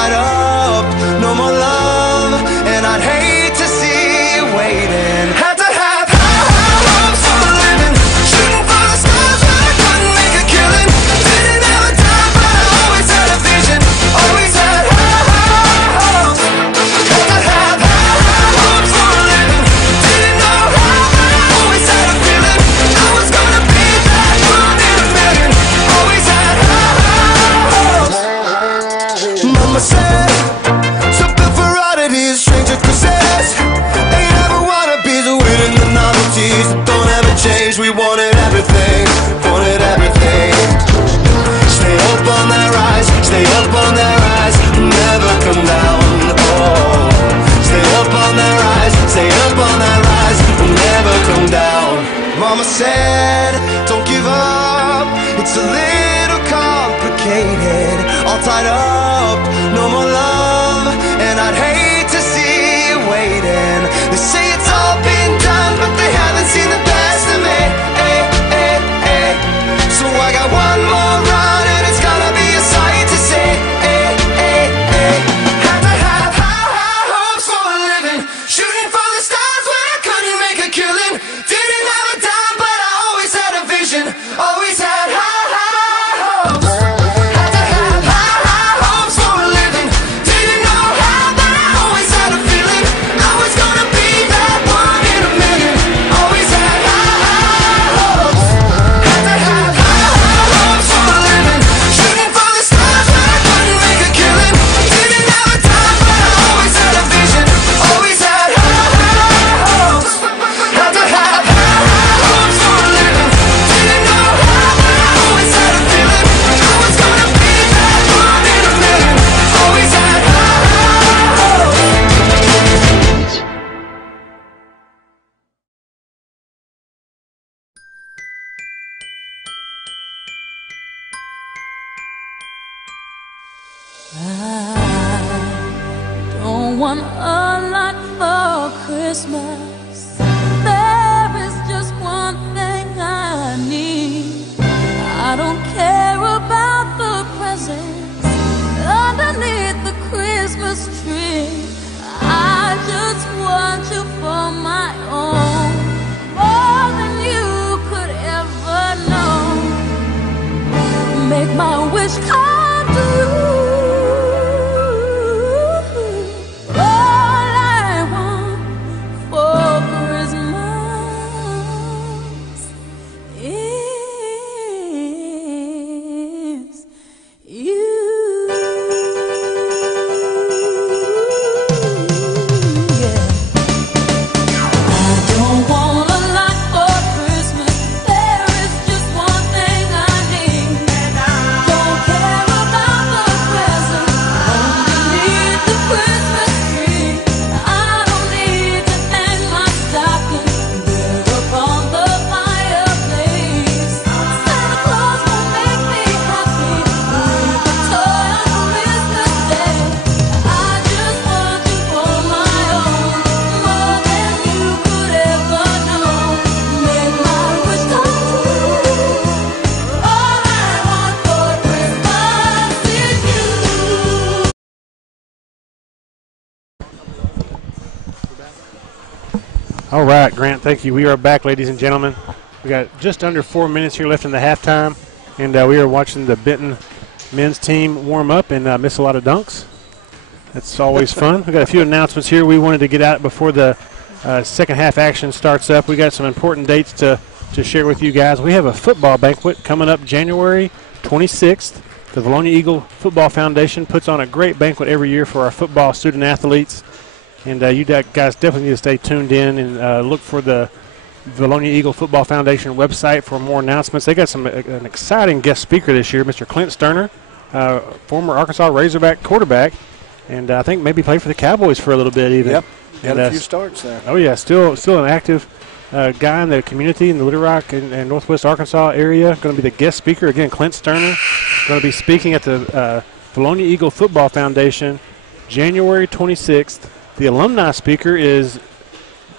tied up, no more love, and I'd hate to see you waiting. Had to have high hopes for a living, shooting for the stars but I couldn't make a killing. Didn't have a dime but I always had a vision, always had high hopes. Had to have high hopes for a living, didn't know how but I always had a feeling I was gonna be that one in a million. Always had high hopes. Mama said, something for oddities, stranger Christmas. Ain't ever wannabes, winning the novelties that don't ever change. We wanted everything, wanted everything. Stay up on that rise, stay up on that rise, never come down. Oh, stay up on that rise, stay up on that rise, never come down. Mama said, don't give up, it's a little complicated. All tied up, no more love, and I'd hate to see you waiting. They say it's all been done, but they haven't seen the best of me. So I got one more run, and it's gonna be a sight to see. Had to have high hopes for a living, shooting for the stars when I couldn't make a killing. Didn't have a dime, but I always had a vision, always had high hopes. Had to have high hopes for a living, didn't know how, but I always had a feeling I was gonna be that one in a million. Always had high hopes. Had to have high hopes for a living, shooting for the stars when I couldn't make a killing. Didn't have a dime, but I always had a vision, always had high hopes. Had to have high hopes for a living, didn't know how, but I always had a feeling I was gonna be that one in a million. Always had high hopes. Don't want a lot for Christmas. There is just one thing I need. I don't care about the presents underneath the Christmas tree. I just want you for my own, more than you could ever know. Make my wish come true. All I want for Christmas is you. Yeah. I don't want a lot for Christmas. There is just one thing I need. Don't care about the presents underneath the Christmas tree. I don't need to hang my stocking there upon the fireplace. Santa Claus will make me happy with a toy on Christmas Day. I just want you for my own, more than you could ever know. Make my wish come true. All I want for Christmas is you. All right, Grant, thank you. We are back, ladies and gentlemen. We got just under 4 minutes here left in the halftime, and we are watching the Benton men's team warm up and miss a lot of dunks. That's always fun. We got a few announcements here we wanted to get out before the second half action starts up. We got some important dates to share with you guys. We have a football banquet coming up January 26th. The Vilonia Eagle Football Foundation puts on a great banquet every year for our football student athletes. And you guys definitely need to stay tuned in and look for the Vilonia Eagle Football Foundation website for more announcements. They got an exciting guest speaker this year, Mr. Clint Sterner, former Arkansas Razorback quarterback, and I think maybe played for the Cowboys for a little bit even. Yep, had and, a few starts there. Oh yeah, still an active guy in the community in the Little Rock and Northwest Arkansas area. Going to be the guest speaker again. Clint Sterner going to be speaking at the Vilonia Eagle Football Foundation, January 26th. The alumni speaker is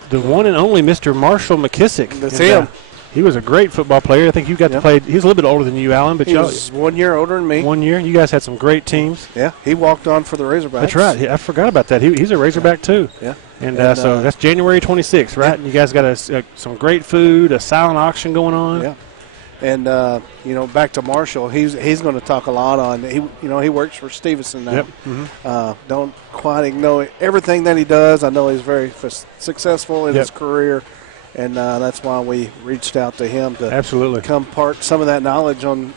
the one and only Mr. Marshall McKissick. That's him. He was a great football player. I think you got to play. He's a little bit older than you, Alan, but He was 1 year older than me. 1 year. You guys had some great teams. Yeah, he walked on for the Razorbacks. That's right. I forgot about that. He's a Razorback too. Yeah. And so that's January 26th, right? And you guys got some great food, a silent auction going on. Yeah. And back to Marshall, he's going to talk a lot on. He works for Stevenson now. Yep. Mm-hmm. Don't quite know everything that he does. I know he's very successful in his career, and that's why we reached out to him to absolutely come part some of that knowledge on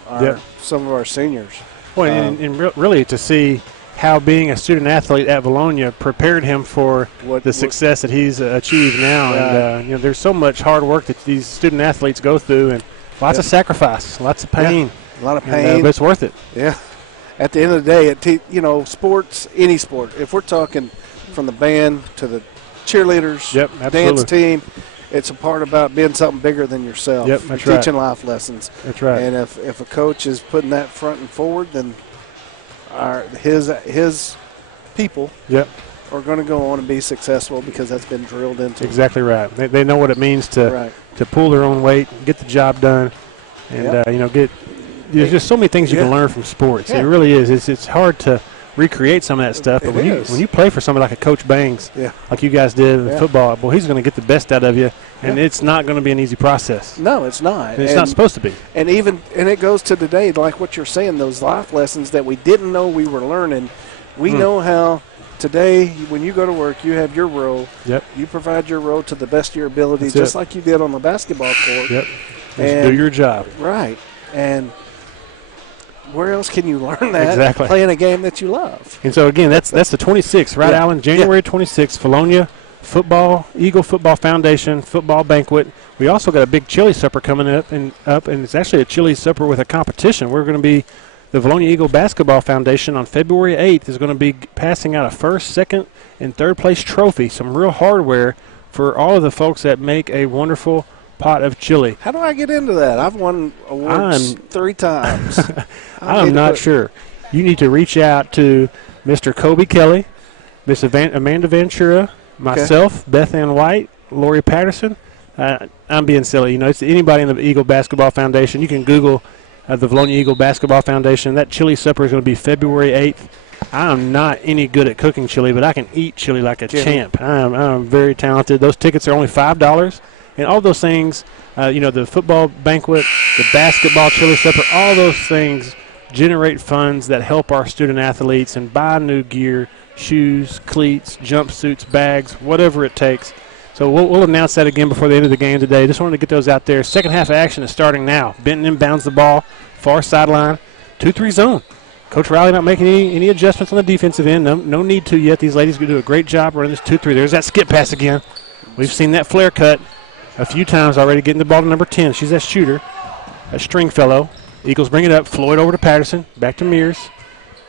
some of our seniors. Well, and really to see how being a student athlete at Vilonia prepared him for the success that he's achieved now. Right. And there's so much hard work that these student athletes go through, and lots of sacrifice, lots of pain. A lot of pain. But it's worth it. Yeah. At the end of the day, sports, any sport, if we're talking from the band to the cheerleaders, dance team, it's a part about being something bigger than yourself. Yep, that's right. Teaching life lessons. That's right. And if a coach is putting that front and forward, then his people are going to go on and be successful because that's been drilled into them. Exactly right. They know what it means to pull their own weight, get the job done, and there's just so many things you can learn from sports. It really is. It's hard to recreate some of that stuff, but when you play for somebody like a Coach Bangs, like you guys did in football, well, he's going to get the best out of you, and it's not going to be an easy process. No, it's not. And it's not supposed to be. And it goes to today, like what you're saying, those life lessons that we didn't know we were learning. We know how today, when you go to work, you have your role. Yep. You provide your role to the best of your ability, just like you did on the basketball court. Yep. Just do your job. Right. And where else can you learn that? Exactly. Playing a game that you love. And so, again, that's the 26th, right, Alan? January 26th, Vilonia Eagle Football Foundation football banquet. We also got a big chili supper coming up, and it's actually a chili supper with a competition. We're going to be the Vilonia Eagle Basketball Foundation on February 8th is going to be passing out a first, second, and third place trophy, some real hardware for all of the folks that make a wonderful pot of chili. How do I get into that? I've won awards 3 times. I'm not sure. You need to reach out to Mr. Kobe Kelly, Miss Amanda Ventura, myself, Beth Ann White, Lori Patterson. I'm being silly. It's anybody in the Eagle Basketball Foundation. You can Google the Vilonia Eagle Basketball Foundation. That chili supper is going to be February 8th. I'm not any good at cooking chili, but I can eat chili like a champ. I'm very talented. Those tickets are only $5. And all those things, the football banquet, the basketball chili supper, all those things generate funds that help our student athletes and buy new gear, shoes, cleats, jumpsuits, bags, whatever it takes. So we'll announce that again before the end of the game today. Just wanted to get those out there. Second half action is starting now. Benton inbounds the ball, far sideline, 2-3 zone. Coach Riley not making any adjustments on the defensive end. No need to yet. These ladies are going to do a great job running this 2-3. There's that skip pass again. We've seen that flare cut a few times already, getting the ball to number 10. She's that shooter, a Stringfellow. Eagles bring it up. Floyd over to Patterson. Back to Mears.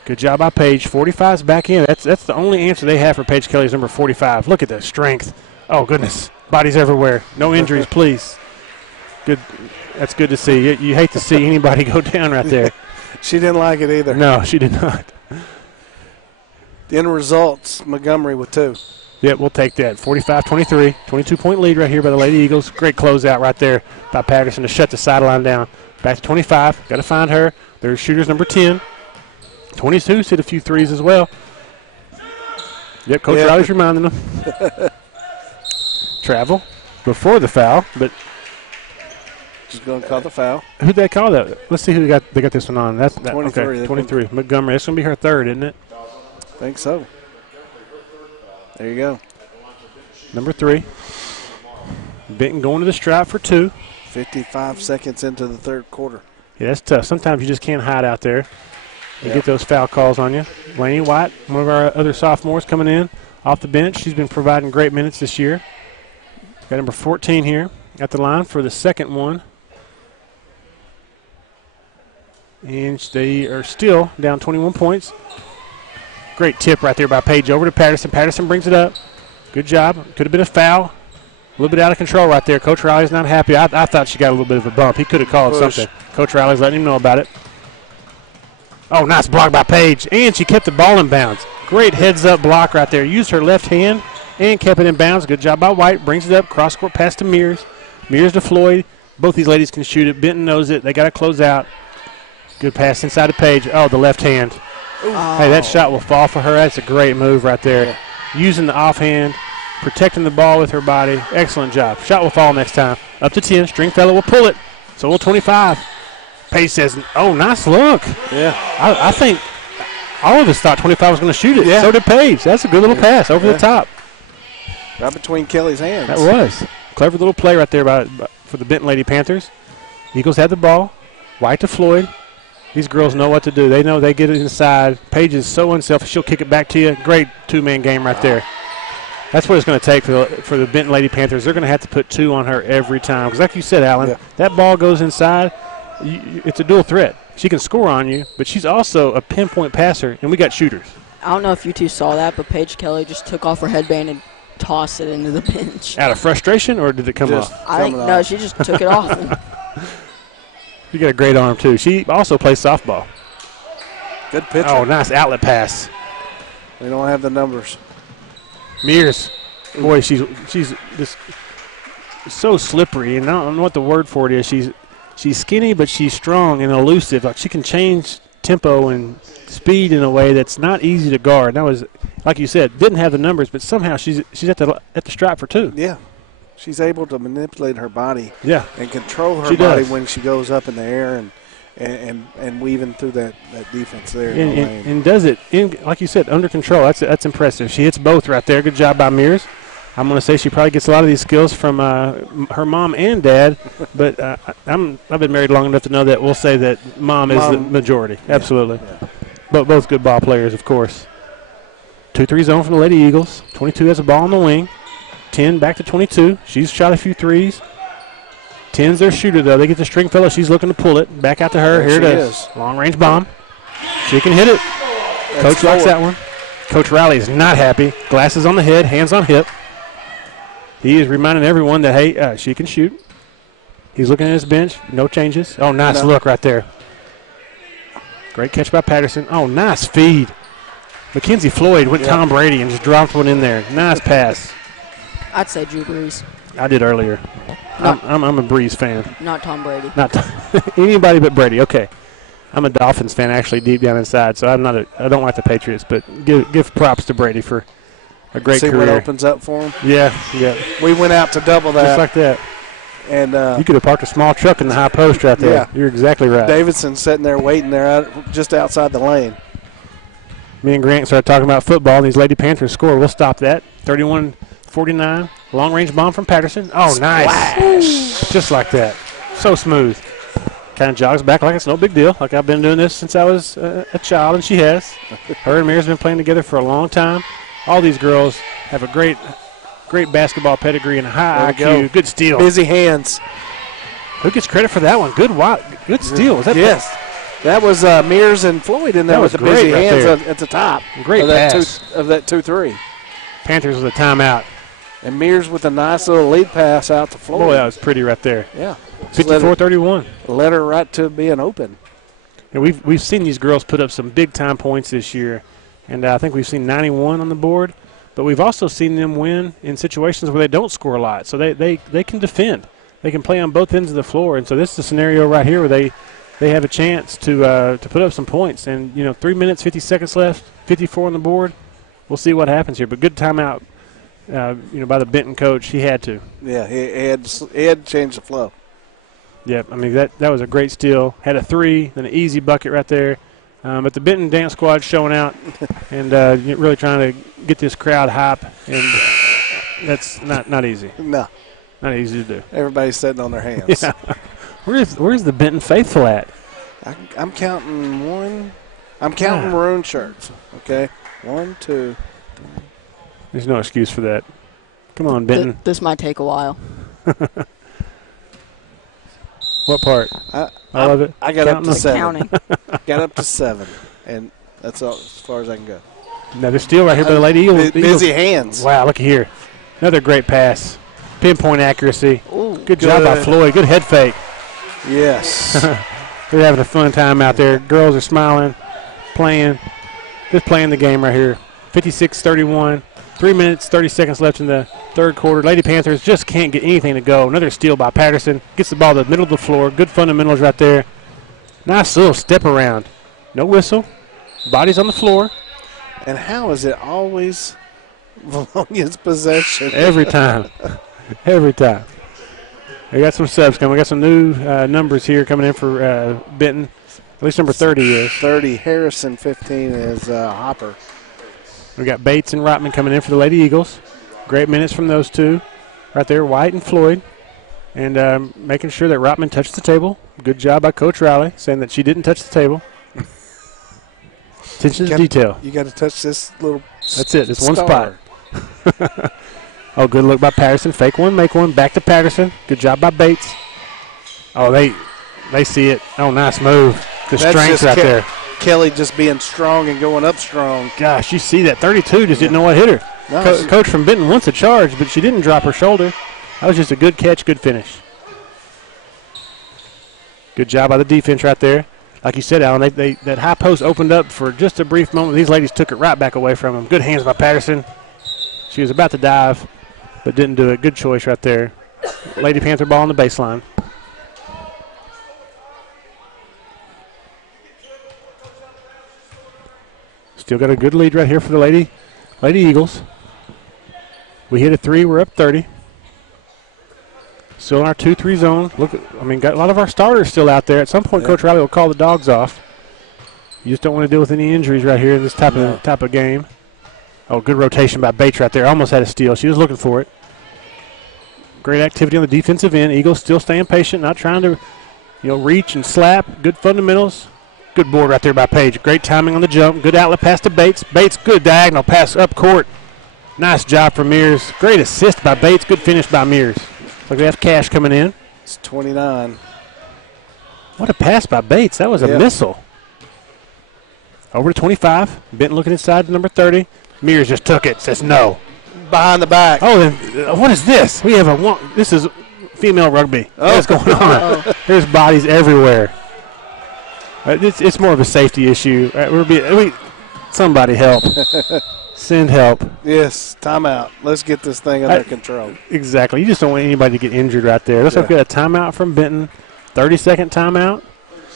Good job by Paige. 45's back in. That's the only answer they have for Paige Kelly is number 45. Look at the strength. Oh, goodness. Bodies everywhere. No injuries, please. Good. That's good to see. You hate to see anybody go down right there. She didn't like it either. No, she did not. The end results, Montgomery with 2. Yeah, we'll take that. 45-23, 22-point lead right here by the Lady Eagles. Great closeout right there by Patterson to shut the sideline down. Back to 25. Got to find her. There's shooters number 10. 22's hit a few threes as well. Yep, Coach Riley's reminding them. Travel before the foul, but just going to call the foul. Who'd they call that? Let's see who they got this one on. That's 23. Okay, 23. Montgomery. That's going to be her third, isn't it? I think so. There you go. Number 3. Benton going to the stripe for 2. 55 seconds into the third quarter. Yeah, that's tough. Sometimes you just can't hide out there. You get those foul calls on you. Laney White, one of our other sophomores coming in off the bench. She's been providing great minutes this year. Got number 14 here at the line for the second one. And they are still down 21 points. Great tip right there by Paige over to Patterson. Patterson brings it up. Good job. Could have been a foul. A little bit out of control right there. Coach Riley's not happy. I thought she got a little bit of a bump. He could have called something. Coach Riley's letting him know about it. Oh, nice block by Paige. And she kept the ball in bounds. Great heads-up block right there. Used her left hand and kept it in bounds. Good job by White. Brings it up. Cross-court pass to Mears. Mears to Floyd. Both these ladies can shoot it. Benton knows it. They got to close out. Good pass inside the Page. Oh, the left hand. Hey, that shot will fall for her. That's a great move right there. Yeah. Using the offhand, protecting the ball with her body. Excellent job. Shot will fall next time. Up to 10. Stringfellow will pull it. So will 25. Page says, oh, nice look. Yeah. I think all of us thought 25 was going to shoot it. Yeah. So did Page. That's a good little pass over the top. Right between Kelly's hands. That was. Clever little play right there for the Benton Lady Panthers. Eagles had the ball. White to Floyd. These girls know what to do. They know they get it inside. Paige is so unselfish. She'll kick it back to you. Great two-man game right there. That's what it's going to take for the Benton Lady Panthers. They're going to have to put 2 on her every time. Because like you said, Alan, that ball goes inside. It's a dual threat. She can score on you, but she's also a pinpoint passer, and we got shooters. I don't know if you two saw that, but Paige Kelly just took off her headband and tossed it into the bench. Out of frustration, or did it come off? I think, no, she just took it off. And You got a great arm, too. She also plays softball. Good pitcher. Oh, nice outlet pass. They don't have the numbers. Mears. Boy, she's just so slippery, and I don't know what the word for it is. She's skinny, but she's strong and elusive. Like, she can change tempo and speed in a way that's not easy to guard. That was, like you said, didn't have the numbers, but somehow she's at the stripe for 2. Yeah. She's able to manipulate her body and control her She body does. when she goes up in the air and weaving through that defense there. And does it, like you said, under control. That's impressive. She hits both right there. Good job by Mears. I'm going to say she probably gets a lot of these skills from her mom and dad, but I've been married long enough to know that we'll say that mom is the majority. Absolutely. Yeah. But both good ball players, of course. 2-3 zone from the Lady Eagles. 22 has a ball on the wing. 10 back to 22. She's shot a few threes. 10's their shooter, though. They get the Stringfellow. She's looking to pull it. Back out to her. Here it is. Long-range bomb. She can hit it. Coach likes that one. Coach Riley is not happy. Glasses on the head, hands on hip. He is reminding everyone that, hey, she can shoot. He's looking at his bench. No changes. Oh, nice look right there. Great catch by Patterson. Oh, nice feed. Mackenzie Floyd went Tom Brady and just dropped one in there. Nice pass. I'd say Drew Brees, I did earlier. I'm a Breeze fan. not Tom Brady. Not anybody but Brady. Okay. I'm a Dolphins fan actually deep down inside, so I don't like the Patriots, but give props to Brady for a great See career. what opens up for him. Yeah. We went out to double that. Just like that. And you could have parked a small truck in the high post right there. Yeah. You're exactly right. Davidson's sitting there waiting there just outside the lane. Me and Grant started talking about football, and these Lady Panthers score. We'll stop that. 31-49. Long-range bomb from Patterson. Oh, nice. Just like that. So smooth. Kind of jogs back like it's no big deal. Like I've been doing this since I was a child, and she has. Her and Mira's been playing together for a long time. All these girls have a great basketball pedigree and high IQ. Good steal. Busy hands. Who gets credit for that one? Good steal. Was that yes. That was Mears and Floyd in there That with was the busy great right hands there. at the top. Great of that pass. of that 2-3. Panthers with a timeout. And Mears with a nice little lead pass out to Floyd. Boy, that was pretty right there. Yeah. 54-31. Led her right to being open. And we've seen these girls put up some big-time points this year, and I think we've seen 91 on the board. But we've also seen them win in situations where they don't score a lot. So they can defend. They can play on both ends of the floor. And so this is a scenario right here where they have a chance to put up some points. And, 3 minutes, 50 seconds left, 54 on the board. We'll see what happens here. But good timeout, by the Benton coach. He had to. Yeah, he had to change the flow. Yeah, I mean, that was a great steal. Had a 3, then an easy bucket right there. But the Benton dance squad showing out and really trying to get this crowd hype, and that's not easy. No. Not easy to do. Everybody's sitting on their hands. Yeah. Where's the Benton faithful at? I'm counting one. I'm counting maroon shirts. Okay, 1, 2. There's no excuse for that. Come on, Benton. This might take a while. What part? I love it. I got up to 7. Counting. Got up to 7, and that's all, as far as I can go. Another steal right here by the Lady Eagles. Busy hands. Wow, look here. Another great pass. Pinpoint accuracy. Ooh. Good job by Floyd. Good head fake. Yes. They're having a fun time out there. Girls are smiling, playing, just playing the game right here. 56-31. 3 minutes, 30 seconds left in the third quarter. Lady Panthers just can't get anything to go. Another steal by Patterson. Gets the ball to the middle of the floor. Good fundamentals right there. Nice little step around. No whistle. Body's on the floor. And how is it always Vilonia's possession? Every time. Every time. We got some subs coming. We got some new numbers here coming in for Benton. At least number 30 is. 30. Harrison, 15 is Hopper. We got Bates and Rotman coming in for the Lady Eagles. Great minutes from those two. Right there, White and Floyd. And making sure that Rotman touched the table. Good job by Coach Riley, saying that she didn't touch the table. Attention to detail. You got to touch this little That's it. It's one star. spot. Oh, good look by Patterson. Fake one, make one. Back to Patterson. Good job by Bates. Oh, they see it. Oh, nice move. The That's strength just right there. Kelly just being strong and going up strong. Gosh, you see that. 32 just didn't know what hit her. No, Coach from Benton wants a charge, but she didn't drop her shoulder. That was just a good catch, good finish. Good job by the defense right there. Like you said, Alan, that high post opened up for just a brief moment. These ladies took it right back away from them. Good hands by Patterson. She was about to dive, but didn't do it. Good choice right there. Lady Panther ball on the baseline. Still got a good lead right here for the Lady Eagles. We hit a three. We're up 30. Still in our 2-3 zone. Look, got a lot of our starters still out there. At some point, Coach Riley will call the dogs off. You just don't want to deal with any injuries right here in this type of game. Oh, good rotation by Bates right there. Almost had a steal. She was looking for it. Great activity on the defensive end. Eagles still staying patient, not trying to, reach and slap. Good fundamentals. Good board right there by Page. Great timing on the jump. Good outlet pass to Bates. Bates, good diagonal pass up court. Nice job from Mears. Great assist by Bates. Good finish by Mears. Look, we have Cash coming in. It's 29. What a pass by Bates. That was a missile. Over to 25. Benton looking inside to number 30. Mears just took it. Says no. Behind the back. Oh, then what is this? We have this is female rugby. What's going on? There's bodies everywhere. It's more of a safety issue. Somebody help. Send help. Yes, timeout. Let's get this thing under control. Exactly. You just don't want anybody to get injured right there. Let's get a timeout from Benton. 30-second timeout.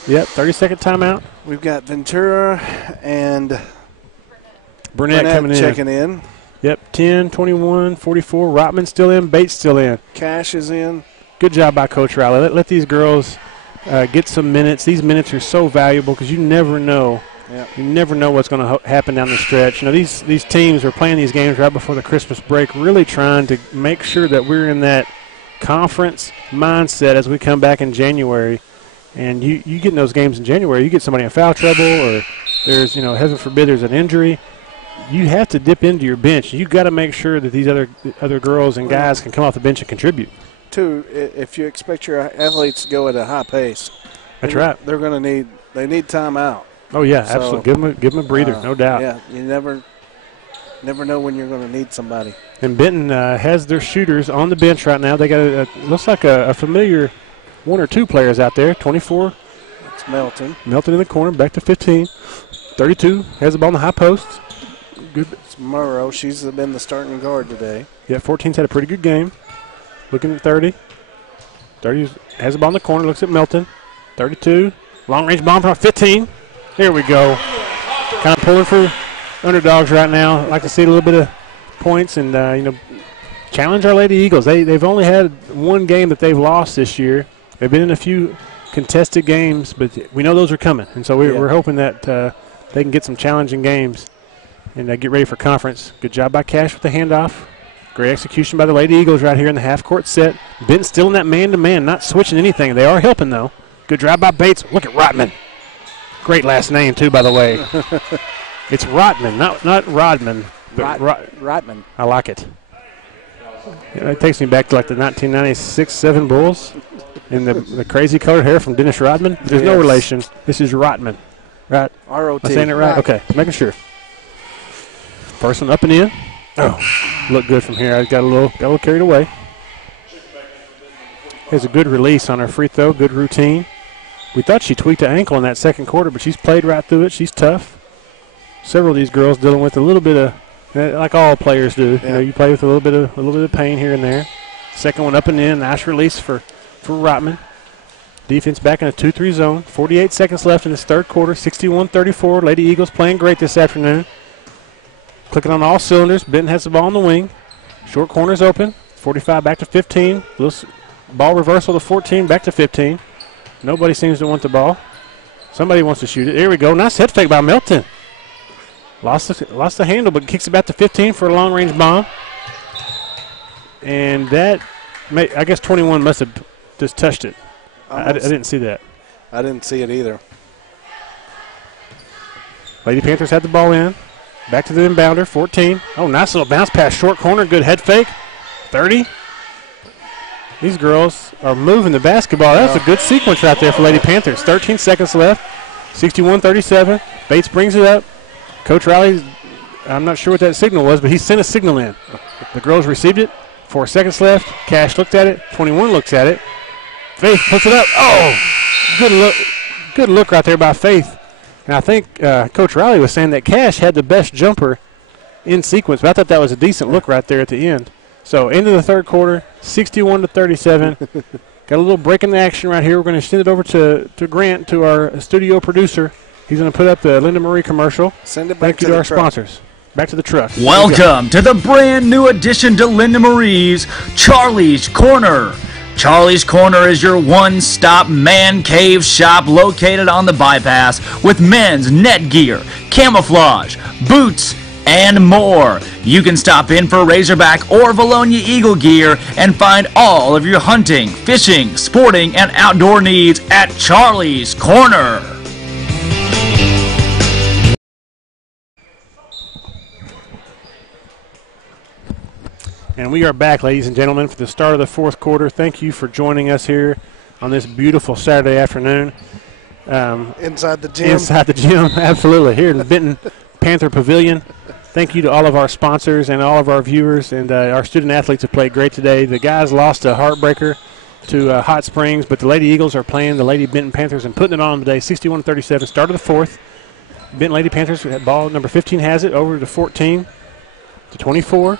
Yep, 30-second timeout. We've got Ventura and Burnett coming in. Checking in. Yep, 10, 21, 44. Rotman still in. Bates still in. Cash is in. Good job by Coach Riley. Let these girls get some minutes. These minutes are so valuable because you never know. Yep. You never know what's going to happen down the stretch. These teams are playing these games right before the Christmas break, really trying to make sure that we're in that conference mindset as we come back in January. And you get in those games in January, you get somebody in foul trouble or there's, heaven forbid, there's an injury. You have to dip into your bench. You got to make sure that these other girls and guys can come off the bench and contribute. Too, if you expect your athletes to go at a high pace, that's right. They're going to need timeout. Oh yeah, absolutely. Give them a breather, no doubt. Yeah, you never know when you're going to need somebody. And Benton has their shooters on the bench right now. They got looks like a familiar one or two players out there. 24. It's Melton. Melton in the corner, back to 15. 32 has the ball in the high post. Good. It's Murrow. She's been the starting guard today. Yeah, 14's had a pretty good game. Looking at 30. 30 has the ball in the corner, looks at Melton. 32. Long range bomb from 15. There we go. Kind of pulling for underdogs right now. I'd like to see a little bit of points and, challenge our Lady Eagles. They've only had one game that they've lost this year. They've been in a few contested games, but we know those are coming. And so we're hoping that they can get some challenging games and get ready for conference. Good job by Cash with the handoff. Great execution by the Lady Eagles right here in the half-court set. Benton still in that man-to-man, not switching anything. They are helping, though. Good drive by Bates. Look at Rotman. Great last name, too, by the way. It's Rotman, not Rodman. Rotman. I like it. It takes me back to like the 1996-7 Bulls and the crazy colored hair from Dennis Rodman. There's no relation. This is Rotman, right? R-O-T. Am I saying it right? Okay, making sure. First one up and in. Oh, look good from here. I got a little carried away. Has a good release on her free throw. Good routine. We thought she tweaked her ankle in that second quarter, but she's played right through it. She's tough. Several of these girls dealing with a little bit of Like all players do. Yeah. You play with a little bit of pain here and there. Second one up and in. Nice release for Rotman. Defense back in a 2-3 zone. 48 seconds left in this third quarter. 61-34. Lady Eagles playing great this afternoon. Clicking on all cylinders. Benton has the ball on the wing. Short corners open. 45 back to 15. Little ball reversal to 14 back to 15. Nobody seems to want the ball. Somebody wants to shoot it. Here we go. Nice head fake by Melton. Lost the handle, but kicks it back to 15 for a long-range bomb. And that, I guess 21 must have just touched it. I didn't see that. I didn't see it either. Lady Panthers had the ball in. Back to the inbounder, 14. Oh, nice little bounce pass, short corner, good head fake. 30. These girls are moving the basketball. That's a good sequence right there for Lady Panthers. 13 seconds left, 61-37. Bates brings it up. Coach Riley, I'm not sure what that signal was, but he sent a signal in. The girls received it. 4 seconds left. Cash looked at it. 21 looks at it. Faith puts it up. Oh, good look right there by Faith. And I think Coach Riley was saying that Cash had the best jumper in sequence, but I thought that was a decent look right there at the end. So into the third quarter, 61-37. Got a little break in the action right here. We're going to send it over to Grant, to our studio producer. He's going to put up the Linda Marie commercial. Send it back Thank you to to our truck. sponsors. Back to the truck. Welcome to the brand new addition to Linda Marie's Charlie's Corner. Charlie's Corner is your one-stop man cave shop located on the bypass with men's net gear, camouflage, boots, and more. You can stop in for Razorback or Vilonia Eagle gear and find all of your hunting, fishing, sporting, and outdoor needs at Charlie's Corner. And we are back, ladies and gentlemen, for the start of the fourth quarter. Thank you for joining us here on this beautiful Saturday afternoon. Inside the gym. Inside the gym, absolutely, here in the Benton Panther Pavilion. Thank you to all of our sponsors and all of our viewers, and our student athletes have played great today. The guys lost a heartbreaker to Hot Springs, but the Lady Eagles are playing the Lady Benton Panthers and putting it on today, 61-37. Start of the fourth. Benton Lady Panthers, ball number 15 has it, over to 14 to 24.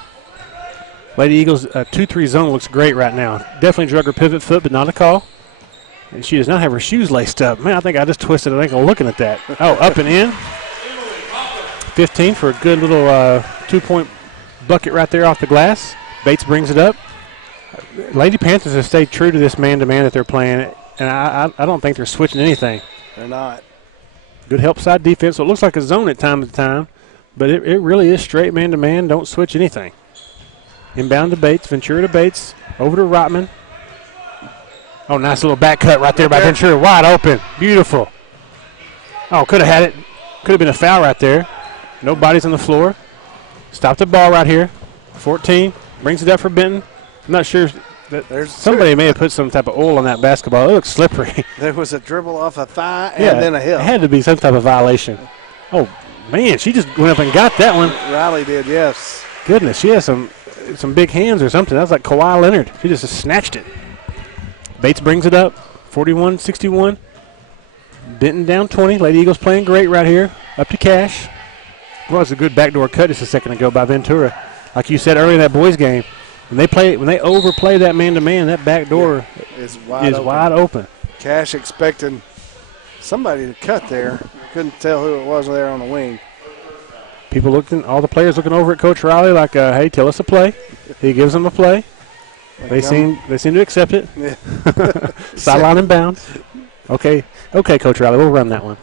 Lady Eagles 2-3 zone looks great right now. Definitely drug her pivot foot, but not a call. And she does not have her shoes laced up. Man, I think I just twisted an ankle looking at that. Oh, up and in. 15 for a good little 2-point bucket right there off the glass. Bates brings it up. Lady Panthers have stayed true to this man-to-man that they're playing, and I don't think they're switching anything. They're not. Good help side defense. So it looks like a zone at time to time, but it really is straight man-to-man. Don't switch anything. Inbound to Bates. Ventura to Bates. Over to Rotman. Oh, nice little back cut right there by Ventura. Wide open. Beautiful. Oh, could have had it. Could have been a foul right there. Nobody's on the floor. Stop the ball right here. 14. Brings it up for Benton. I'm not sure. Somebody may have put some type of oil on that basketball. It looks slippery. There was a dribble off a thigh and then a hip. It had to be some type of violation. Oh, man, she just went up and got that one. Riley did, yes. Goodness, she has some big hands or something. That was like Kawhi Leonard. She just snatched it. Bates brings it up. 41-61. Benton down 20. Lady Eagles playing great right here. Up to Cash. Well, it's a good backdoor cut just a second ago by Ventura. Like you said earlier in that boys game, when they overplay that man-to-man, that back door is wide open. Cash expecting somebody to cut there. Couldn't tell who it was there on the wing. People all the players looking over at Coach Riley like, hey, tell us a play. He gives them a play. They seem to accept it. Yeah. Sideline and bounds. Okay, Coach Riley, we'll run that one.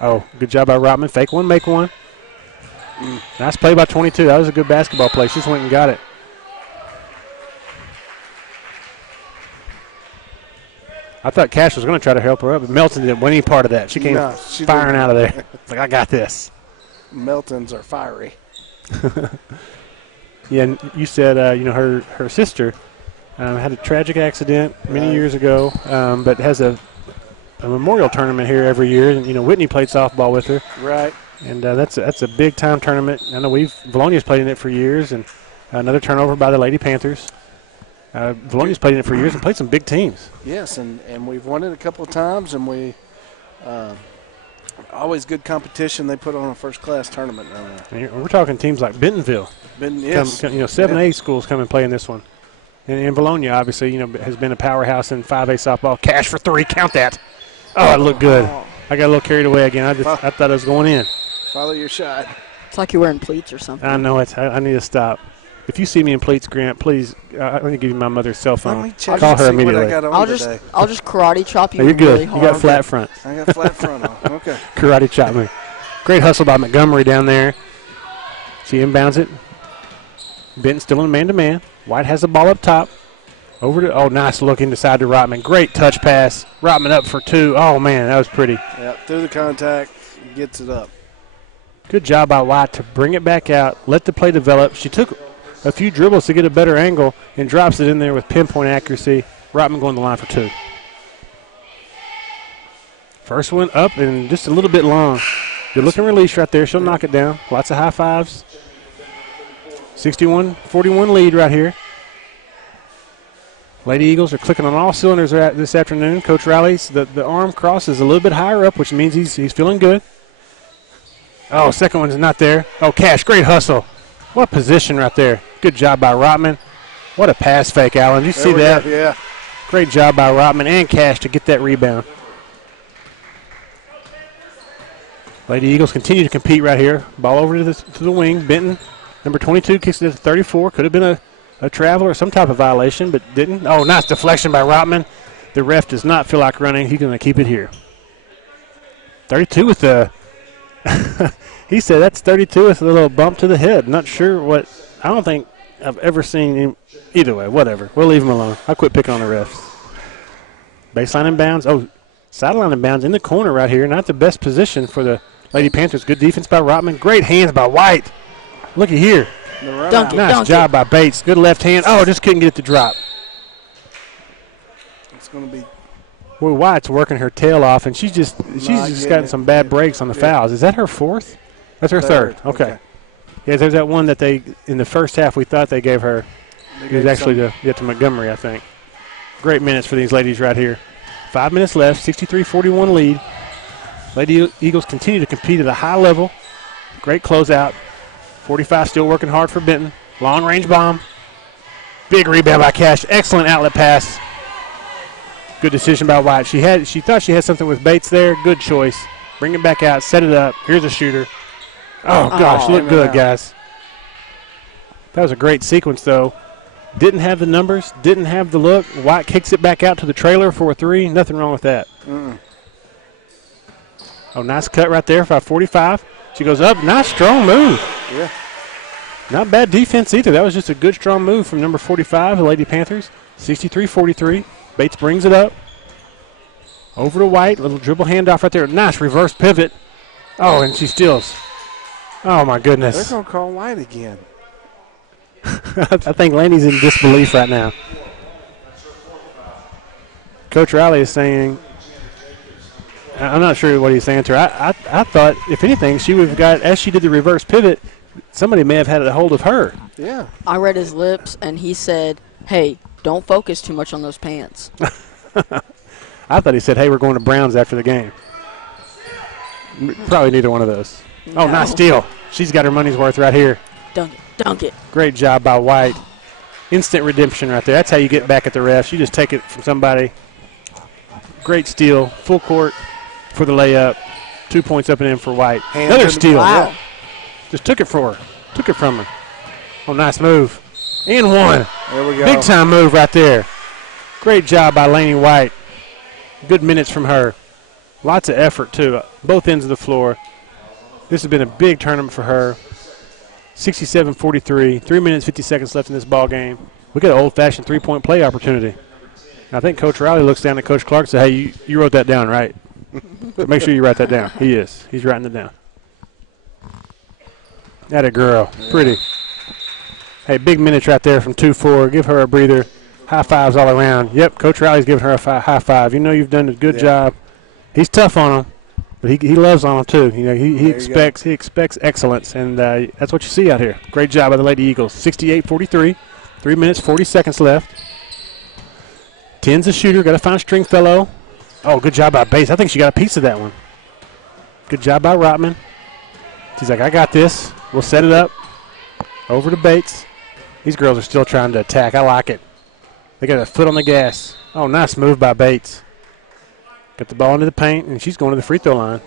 Oh, good job by Rotman. Fake one, make one. Nice play by 22. That was a good basketball play. She just went and got it. I thought Cash was going to try to help her up, but Melton didn't want any part of that. She came firing out of there. It's like, I got this. Meltons are fiery. Yeah, and you said, her sister had a tragic accident many years ago, but has a memorial tournament here every year. And, Whitney played softball with her. Right. And that's a big-time tournament. I know Vilonia's played in it for years, and another turnover by the Lady Panthers. Vilonia's played in it for years and played some big teams. Yes, and we've won it a couple of times, and we always good competition. They put on a first-class tournament down there. And we're talking teams like Bentonville. Yes. 7A schools come and play in this one. And Vilonia, obviously, has been a powerhouse in 5A softball. Cash for 3. Count that. Oh, it looked good. I got a little carried away again. I thought it was going in. Follow your shot. It's like you're wearing pleats or something. I know it. I need to stop. If you see me in pleats, Grant, please, I'm going to give you my mother's cell Let phone. me check Call and her see what I immediately. got on I'll today. just karate chop you Oh, you're good. really You hard. got flat front. I got flat front on. Okay. Karate chop me. Great hustle by Montgomery down there. She inbounds it. Benton still in man-to-man. White has the ball up top. Nice look inside to Rotman. Great touch pass. Rotman up for 2. Oh, man, that was pretty. Yeah, through the contact, gets it up. Good job by White to bring it back out, let the play develop. She took a few dribbles to get a better angle and drops it in there with pinpoint accuracy. Rotman going to the line for 2. First one up and just a little bit long. Good looking release right there. She'll knock it down. Lots of high fives. 61-41 lead right here. Lady Eagles are clicking on all cylinders this afternoon. Coach Riley's the arm cross is a little bit higher up, which means he's feeling good. Oh, second one's not there. Oh, Cash, great hustle. What position right there. Good job by Rotman. What a pass fake, Allen. Did you see that? Yeah. Great job by Rotman and Cash to get that rebound. Lady Eagles continue to compete right here. Ball over to the wing. Benton, number 22, kicks it to 34. Could have been a travel or some type of violation, but didn't. Oh, nice deflection by Rotman. The ref does not feel like running. He's going to keep it here. 32 with the he said that's 32 with a little bump to the head. Not sure what. I don't think I've ever seen him. Either way, whatever. We'll leave him alone. I'll quit picking on the refs. Baseline inbounds. Oh, sideline inbounds in the corner right here. Not the best position for the Lady Panthers. Good defense by Rotman. Great hands by White. Look at here. Dunk it, Nice dunk job by Bates. Good left hand. Oh, just couldn't get it to drop. It's going to be. Boy, White's working her tail off, and she's just gotten some bad breaks on the fouls. Is that her 4th? That's her 3rd. Okay. Yeah, there's that one that they, in the first half, we thought they gave her. It was actually to Montgomery, I think. Great minutes for these ladies right here. 5 minutes left, 63-41 lead. Lady Eagles continue to compete at a high level. Great closeout. 45 still working hard for Benton. Long range bomb. Big rebound by Cash. Excellent outlet pass. Good decision by White. She thought she had something with Bates there. Good choice. Bring it back out. Set it up. Here's a shooter. Oh, gosh. Look good, guys. That was a great sequence, though. Didn't have the numbers. Didn't have the look. White kicks it back out to the trailer for a 3. Nothing wrong with that. Oh, nice cut right there by 45. She goes up. Nice, strong move. Yeah. Not bad defense either. That was just a good, strong move from number 45, the Lady Panthers. 63-43. Bates brings it up. Over to White. Little dribble handoff right there. Nice reverse pivot. Oh, and she steals. Oh, my goodness. They're going to call White again. I think Laney's in disbelief right now. Coach Riley is saying, I'm not sure what he's saying to her. I thought, if anything, she would have got, as she did the reverse pivot, somebody may have had a hold of her. Yeah. I read his lips, and he said, hey, don't focus too much on those pants. I thought he said, hey, we're going to Browns after the game. Probably neither one of those. No. Oh, nice steal. She's got her money's worth right here. Dunk it, dunk it. Great job by White. Instant redemption right there. That's how you get back at the refs. You just take it from somebody. Great steal. Full court for the layup. 2 points up and in for White. Another steal. Wow. Yeah. Just took it for her. Took it from her. Oh, nice move. And one. There we go. Big time move right there. Great job by Laney White. Good minutes from her. Lots of effort, too. Both ends of the floor. This has been a big tournament for her. 67-43. 3 minutes, 50 seconds left in this ball game. We got an old-fashioned three-point play opportunity. I think Coach Riley looks down at Coach Clark and says, hey, you wrote that down, right? Make sure you write that down. He is. He's writing it down. Atta girl. Pretty. Hey, big minutes right there from 2-4. Give her a breather. High fives all around. Yep, Coach Riley's giving her a high five. You know you've done a good job. He's tough on them, but he loves on them too. You know he expects excellence, and that's what you see out here. Great job by the Lady Eagles. 68-43. 3 minutes, 40 seconds left. 10's a shooter. Got to find Stringfellow. Oh, good job by Bates. I think she got a piece of that one. Good job by Rotman. She's like, I got this. We'll set it up. Over to Bates. These girls are still trying to attack. I like it. They got a foot on the gas. Oh, nice move by Bates. Got the ball into the paint, and she's going to the free throw line.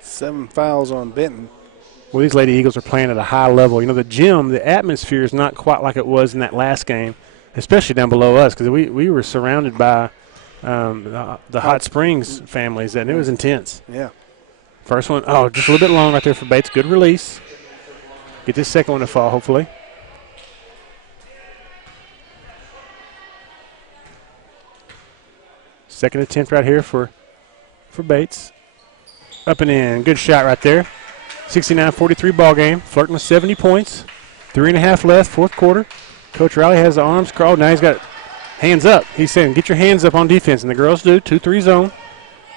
7 fouls on Benton. Well, these Lady Eagles are playing at a high level. You know, the gym, the atmosphere is not quite like it was in that last game, especially down below us, because we were surrounded by the Hot Springs families, and it was intense. Yeah. First one, oh, just a little bit long right there for Bates. Good release. Get this second one to fall, hopefully. Second attempt right here for Bates. Up and in. Good shot right there. 69-43 ball game. Flirting with 70 points. 3.5 left, fourth quarter. Coach Riley has the arms crawled. Now he's got hands up. He's saying, get your hands up on defense. And the girls do. 2-3 zone.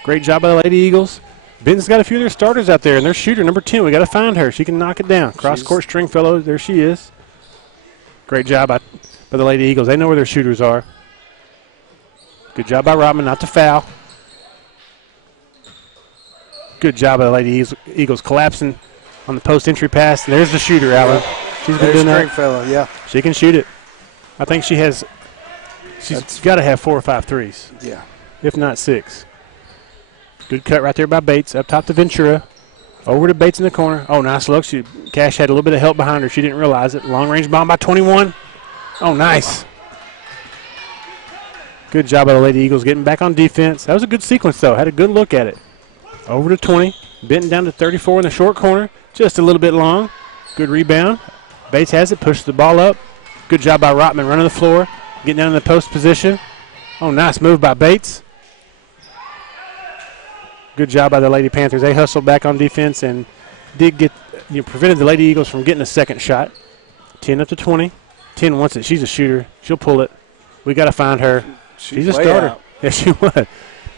Great job by the Lady Eagles. Benton's got a few of their starters out there, and their shooter, number 10, we got to find her. She can knock it down. Cross-court Stringfellow, there she is. Great job by the Lady Eagles. They know where their shooters are. Good job by Rodman, not to foul. Good job by the Lady Eagles collapsing on the post-entry pass. There's the shooter, Alan. She's been doing that. Stringfellow, yeah. She can shoot it. I think she's got to have 4 or 5 threes. Yeah. If not 6. Good cut right there by Bates. Up top to Ventura. Over to Bates in the corner. Oh, nice look. Cash had a little bit of help behind her. She didn't realize it. Long-range bomb by 21. Oh, nice. Good job by the Lady Eagles getting back on defense. That was a good sequence, though. Had a good look at it. Over to 20. Benton down to 34 in the short corner. Just a little bit long. Good rebound. Bates has it. Pushes the ball up. Good job by Rotman running the floor. Getting down in the post position. Oh, nice move by Bates. Good job by the Lady Panthers. They hustled back on defense and did get, prevented the Lady Eagles from getting a second shot. 10 up to 20. 10 wants it. She's a shooter. She'll pull it. We got to find her. She's a starter. Out. Yeah, she was.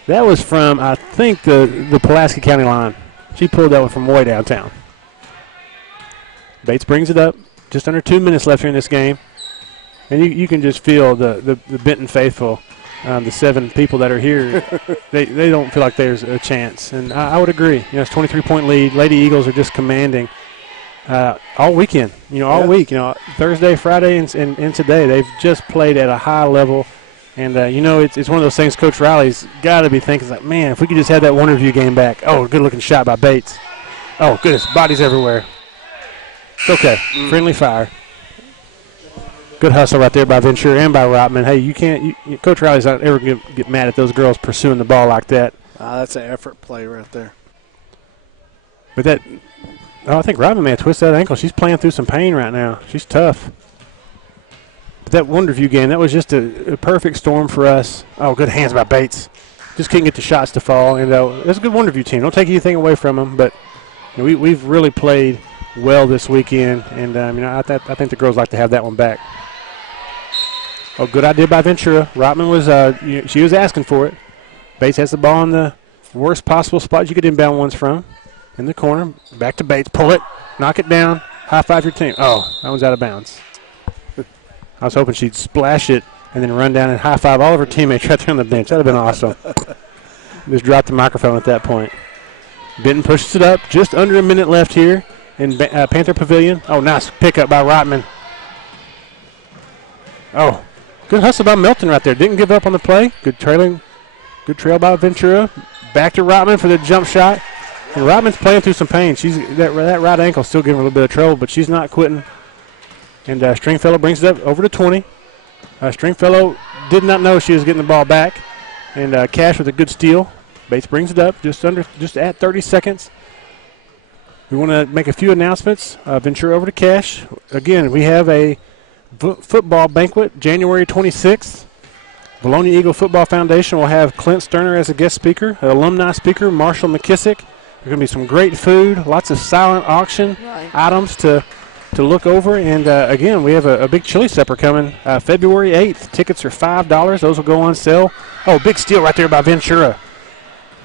That was from, I think, the Pulaski County line. She pulled that one from way downtown. Bates brings it up. Just under 2 minutes left here in this game. And you can just feel the Benton faithful. The 7 people that are here, they don't feel like there's a chance. And I would agree. It's a 23-point lead. Lady Eagles are just commanding all weekend, all week. Thursday, Friday, and today. They've just played at a high level. And, it's one of those things Coach Riley's got to be thinking, like, man, if we could just have that Wonderview game back. Oh, good-looking shot by Bates. Oh, goodness, bodies everywhere. It's okay. Friendly fire. Good hustle right there by Ventura and by Rotman. Hey, you can't – Coach Riley's not ever going to get mad at those girls pursuing the ball like that. That's an effort play right there. But that – I think Rotman may have twisted that ankle. She's playing through some pain right now. She's tough. But that Wonderview game, that was just a perfect storm for us. Oh, good hands by Bates. Just couldn't get the shots to fall. And that's a good Wonderview team. Don't take anything away from them. But we've really played well this weekend. And, I think the girls like to have that one back. Oh, good idea by Ventura. Rotman was, she was asking for it. Bates has the ball in the worst possible spot you could inbound ones from. In the corner. Back to Bates. Pull it. Knock it down. High-five your team. Oh, that one's out of bounds. I was hoping she'd splash it and then run down and high-five all of her teammates right there on the bench. That would have been awesome. Just dropped the microphone at that point. Benton pushes it up. Just under a minute left here in Panther Pavilion. Oh, nice pickup by Rotman. Oh. Good hustle by Milton right there. Didn't give up on the play. Good trail by Ventura. Back to Rotman for the jump shot. And Rotman's playing through some pain. That right ankle still giving her a little bit of trouble, but she's not quitting. And Stringfellow brings it up over to 20. Stringfellow did not know she was getting the ball back. And Cash with a good steal. Bates brings it up just at 30 seconds. We want to make a few announcements. Ventura over to Cash. Again, we have a football banquet January 26th. Vilonia Eagle Football Foundation will have Clint Sterner as a guest speaker, an alumni speaker, Marshall McKissick. There's going to be some great food, lots of silent auction items to look over. And, again, we have a big chili supper coming February 8th. Tickets are $5. Those will go on sale. Oh, big steal right there by Ventura.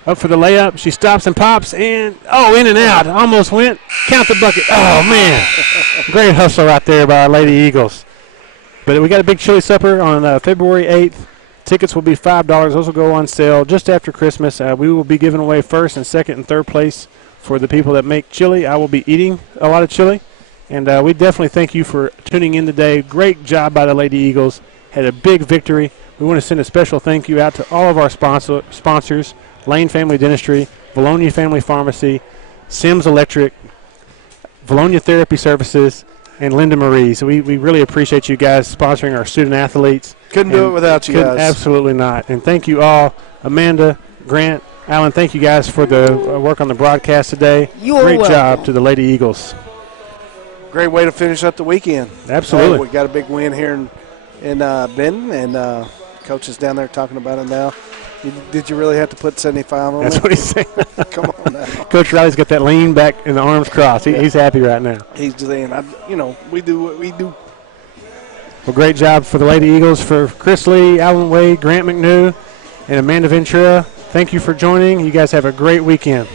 Up for the layup. She stops and pops. And, in and out. Almost went. Count the bucket. Oh, man. Great hustle right there by our Lady Eagles. But we got a big chili supper on February 8th. Tickets will be $5. Those will go on sale just after Christmas. We will be giving away first and second and third place for the people that make chili. I will be eating a lot of chili. And we definitely thank you for tuning in today. Great job by the Lady Eagles. Had a big victory. We want to send a special thank you out to all of our sponsors, Lane Family Dentistry, Vilonia Family Pharmacy, Sims Electric, Vilonia Therapy Services, and Linda Marie. So we really appreciate you guys sponsoring our student athletes. Couldn't do it without you guys. Absolutely not. And thank you all. Amanda, Grant, Alan, thank you guys for the work on the broadcast today. Great job to the Lady Eagles. Great way to finish up the weekend. Absolutely. We got a big win here in Benton, and Coach is down there talking about it now. Did you really have to put 75 on That's it? what he's saying. Come on now. Coach Riley's got that lean back and the arms crossed. He's happy right now. He's just saying, we do what we do. Well, great job for the Lady Eagles, for Chris Lee, Alan Wade, Grant McNew, and Amanda Ventura. Thank you for joining. You guys have a great weekend.